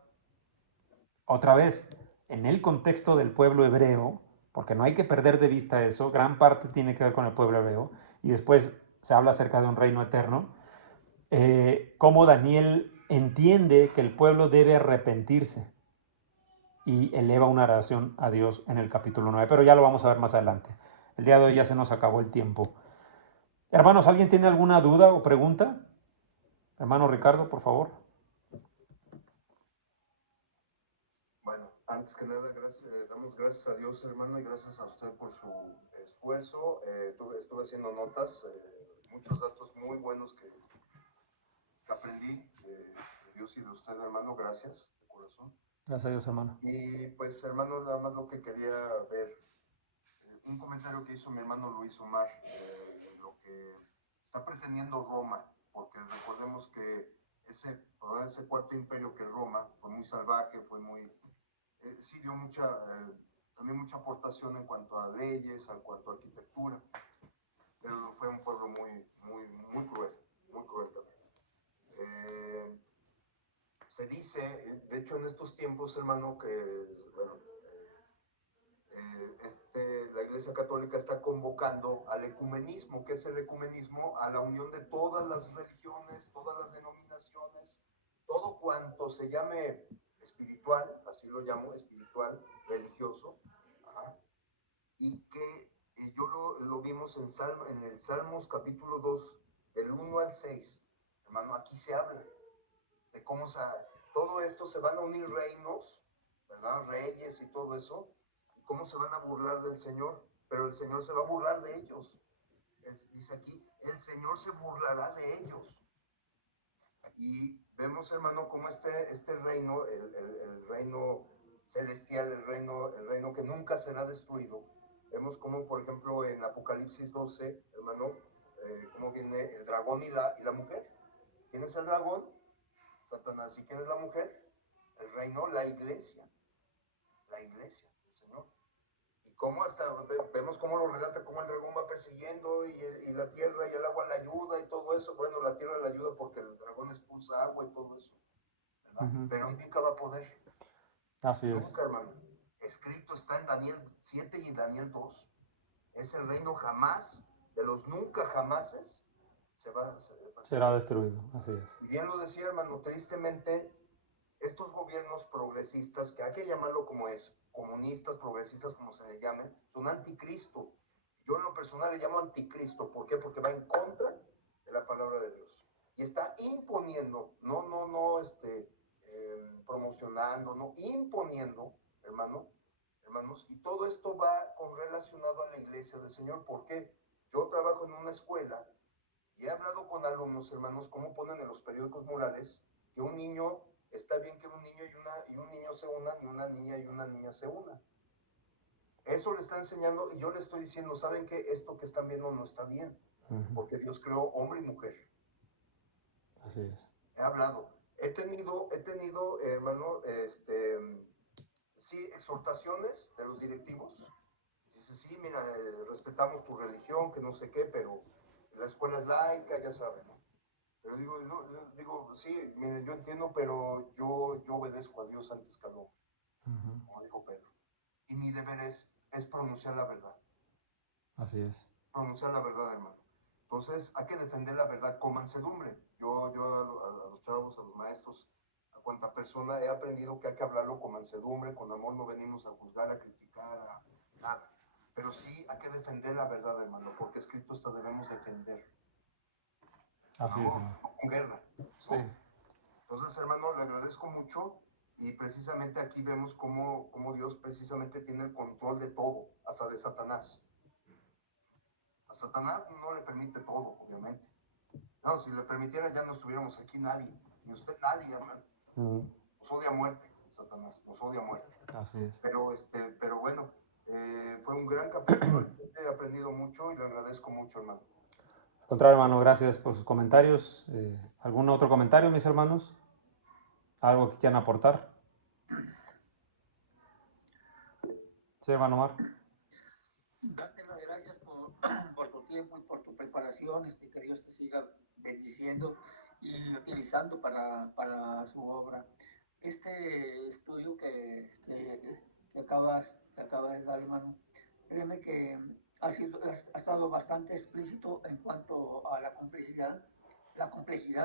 otra vez, en el contexto del pueblo hebreo, porque no hay que perder de vista eso, gran parte tiene que ver con el pueblo hebreo, y después se habla acerca de un reino eterno, cómo Daniel entiende que el pueblo debe arrepentirse y eleva una oración a Dios en el capítulo 9, pero ya lo vamos a ver más adelante. El día de hoy ya se nos acabó el tiempo. Hermanos, ¿alguien tiene alguna duda o pregunta? Hermano Ricardo, por favor. Bueno, antes que nada, damos gracias a Dios, hermano, y gracias a usted por su esfuerzo. Estuve haciendo notas, muchos datos muy buenos que aprendí de Dios y de usted, hermano. Gracias, de corazón. Gracias a Dios, hermano. Y pues, hermano, nada más lo que quería ver, un comentario que hizo mi hermano Luis Omar, de lo que está pretendiendo Roma, porque recordemos que ese cuarto imperio que es Roma fue muy salvaje, fue muy, sí dio también mucha aportación en cuanto a leyes, en cuanto a arquitectura, pero fue un pueblo muy cruel también. Se dice, de hecho en estos tiempos, hermano, que, bueno, la Iglesia Católica está convocando al ecumenismo. ¿Qué es el ecumenismo? A la unión de todas las religiones, todas las denominaciones, todo cuanto se llame espiritual, así lo llamo, espiritual, religioso, ajá, y que lo vimos en el Salmos capítulo 2, del 1 al 6, hermano, aquí se habla de cómo todo esto se van a unir reinos, ¿verdad? Reyes y todo eso, cómo se van a burlar del Señor, pero el Señor se va a burlar de ellos. Dice aquí, el Señor se burlará de ellos. Y vemos, hermano, cómo este reino, el reino celestial, el reino que nunca será destruido, vemos como, por ejemplo, en Apocalipsis 12, hermano, cómo viene el dragón y la mujer. ¿Quién es el dragón? Satanás. ¿Y quién es la mujer? El reino, la iglesia, el Señor. Y cómo vemos cómo lo relata, cómo el dragón va persiguiendo y la tierra y el agua la ayuda y todo eso. Bueno, la tierra la ayuda porque el dragón expulsa agua y todo eso, ¿verdad? Pero nunca va a poder. Así es. Nunca, hermano. Escrito está en Daniel 7 y Daniel 2. Es el reino jamás, de los nunca jamases, Será destruido, así es. Y bien lo decía, hermano, tristemente, estos gobiernos progresistas, que hay que llamarlo como es, comunistas, progresistas, como se le llame, son anticristo. Yo en lo personal le llamo anticristo. ¿Por qué? Porque va en contra de la palabra de Dios. Y está imponiendo, no, promocionando, no, imponiendo, hermanos, y todo esto va relacionado a la iglesia del Señor. ¿Por qué? Yo trabajo en una escuela y he hablado con alumnos, hermanos, cómo ponen en los periódicos murales que un niño, está bien que un niño y un niño se unan, y una niña y una niña se unan. Eso le está enseñando y yo le estoy diciendo, ¿saben qué? Esto que están viendo no está bien, porque Dios creó hombre y mujer. Así es. He hablado. He tenido, hermano, sí, exhortaciones de los directivos. Dice, sí, mira, respetamos tu religión, que no sé qué, pero la escuela es laica, ya saben, ¿no? Pero digo, sí, mire, yo entiendo, pero yo obedezco a Dios antes que al hombre, como dijo Pedro. Y mi deber es pronunciar la verdad. Así es. Pronunciar la verdad, hermano. Entonces, hay que defender la verdad con mansedumbre. Yo a los chavos, a los maestros, a cuanta persona he aprendido que hay que hablarlo con mansedumbre, con amor. No venimos a juzgar, a criticar, a nada. Pero sí hay que defender la verdad, hermano, porque escrito está, debemos defender. Así es, hermano. Con guerra. Sí. Entonces, hermano, le agradezco mucho y precisamente aquí vemos cómo Dios precisamente tiene el control de todo, hasta de Satanás. A Satanás no le permite todo, obviamente, No, si le permitiera ya no estuviéramos aquí nadie, ni usted nadie, hermano. Nos odia a muerte, Satanás, nos odia a muerte. Así es. Pero bueno, fue un gran capítulo, he aprendido mucho y le agradezco mucho, hermano. Al contrario, hermano, gracias por sus comentarios. ¿Algún otro comentario, mis hermanos? ¿Algo que quieran aportar? Sí, hermano Mar. Darte las gracias por tu tiempo y por tu preparación, que Dios te siga bendiciendo y utilizando para su obra. Este estudio que acabas de dar, hermano, créeme que ha estado bastante explícito en cuanto a la complejidad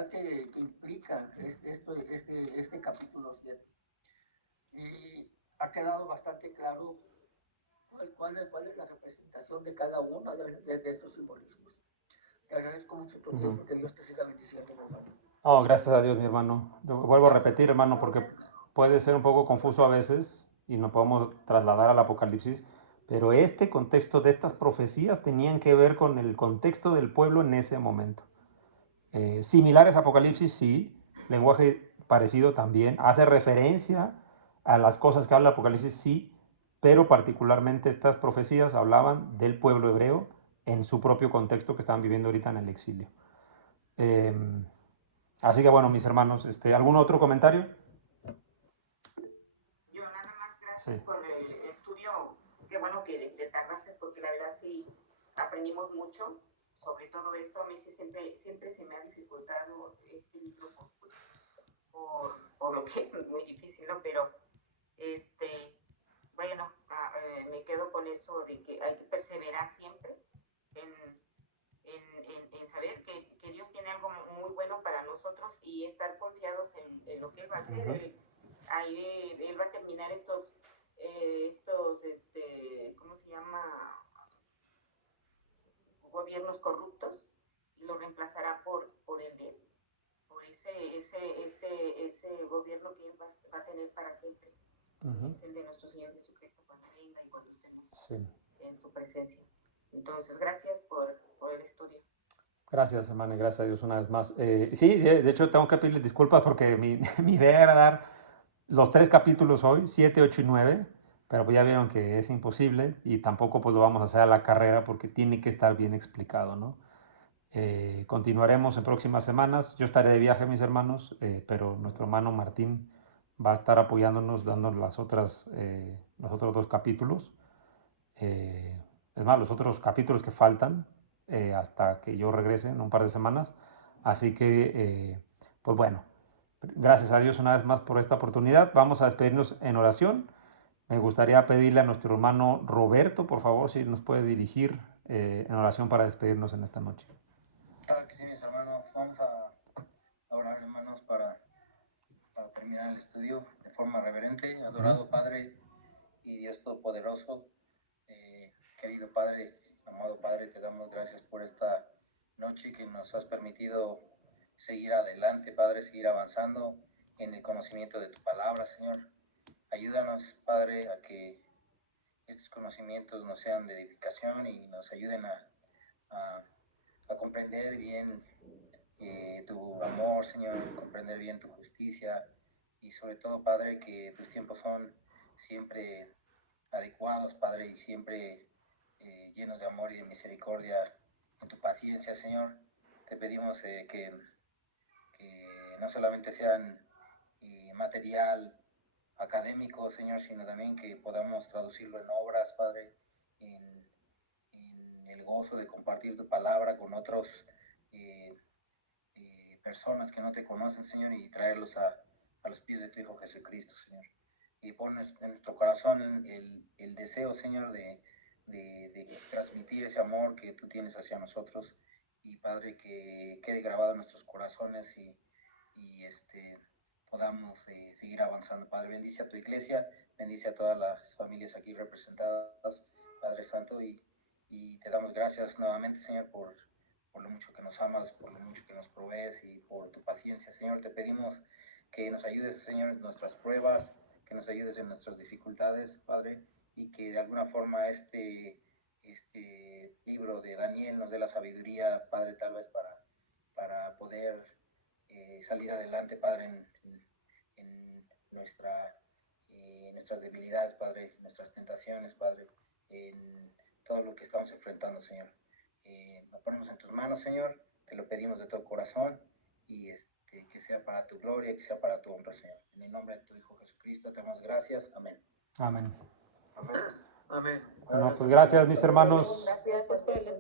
que implica este capítulo 7. Y ha quedado bastante claro cuál es la representación de cada uno de estos simbolismos. Te agradezco mucho tu tiempo, que Dios te siga bendiciendo, hermano. Oh, gracias a Dios, mi hermano. Lo vuelvo a repetir, hermano, porque puede ser un poco confuso a veces y nos podemos trasladar al Apocalipsis, pero este contexto de estas profecías tenían que ver con el contexto del pueblo en ese momento. Similares a Apocalipsis, sí, lenguaje parecido también, hace referencia a las cosas que habla Apocalipsis, sí, pero particularmente estas profecías hablaban del pueblo hebreo en su propio contexto que estaban viviendo ahorita en el exilio. Así que bueno, mis hermanos, ¿algún otro comentario? Yo nada más, gracias por el estudio. Qué bueno que te tardaste, porque la verdad sí aprendimos mucho sobre todo esto. A mí sí siempre se me ha dificultado este libro por lo que es muy difícil, ¿no? Pero bueno, me quedo con eso de que hay que perseverar siempre en saber que Dios tiene algo muy bueno para nosotros y estar confiados en lo que Él va a hacer. Él va a terminar estos ¿cómo se llama? Gobiernos corruptos, y lo reemplazará por el de Él, por ese gobierno que Él va a tener para siempre. Es el de nuestro Señor Jesucristo cuando venga y cuando estemos en su presencia. Entonces, gracias por el estudio. Gracias, hermano, y gracias a Dios una vez más. Sí, de hecho tengo que pedirles disculpas porque mi idea era dar los 3 capítulos hoy, 7, 8 y 9, pero pues ya vieron que es imposible y tampoco pues lo vamos a hacer a la carrera porque tiene que estar bien explicado, ¿no? Continuaremos en próximas semanas. Yo estaré de viaje, mis hermanos, pero nuestro hermano Martín va a estar apoyándonos, dando los otros 2 capítulos. Es más, los otros capítulos que faltan hasta que yo regrese en un par de semanas. Así que, pues bueno, gracias a Dios una vez más por esta oportunidad. Vamos a despedirnos en oración. Me gustaría pedirle a nuestro hermano Roberto, por favor, si nos puede dirigir en oración para despedirnos en esta noche. Claro que sí, mis hermanos. Vamos a orar, hermanos, para terminar el estudio de forma reverente. Adorado Padre y Dios Todopoderoso, querido Padre, amado Padre, te damos gracias por esta noche que nos has permitido seguir adelante, Padre, seguir avanzando en el conocimiento de tu palabra, Señor. Ayúdanos, Padre, a que estos conocimientos nos sean de edificación y nos ayuden a comprender bien tu amor, Señor, comprender bien tu justicia y sobre todo, Padre, que tus tiempos son siempre adecuados, Padre, y siempre llenos de amor y de misericordia en tu paciencia, Señor. Te pedimos que no solamente sean material académico, Señor, sino también que podamos traducirlo en obras, Padre, en el gozo de compartir tu palabra con otros personas que no te conocen, Señor, y traerlos a los pies de tu Hijo Jesucristo, Señor. Y pon en nuestro corazón el deseo, Señor, de transmitir ese amor que tú tienes hacia nosotros, y Padre, que quede grabado en nuestros corazones y podamos seguir avanzando. Padre, bendice a tu iglesia, bendice a todas las familias aquí representadas, Padre Santo, y te damos gracias nuevamente, Señor, por lo mucho que nos amas, por lo mucho que nos provees y por tu paciencia, Señor. Te pedimos que nos ayudes, Señor, en nuestras pruebas, que nos ayudes en nuestras dificultades, Padre, y que de alguna forma este libro de Daniel nos dé la sabiduría, Padre, tal vez para para poder salir adelante, Padre, en nuestras debilidades, Padre, en nuestras tentaciones, Padre, en todo lo que estamos enfrentando, Señor. Nos ponemos en tus manos, Señor, te lo pedimos de todo corazón y que sea para tu gloria, que sea para tu honra, Señor. En el nombre de tu Hijo Jesucristo te damos gracias. Amén. Amén. Amén. Amén. Bueno, pues gracias mis hermanos. Gracias.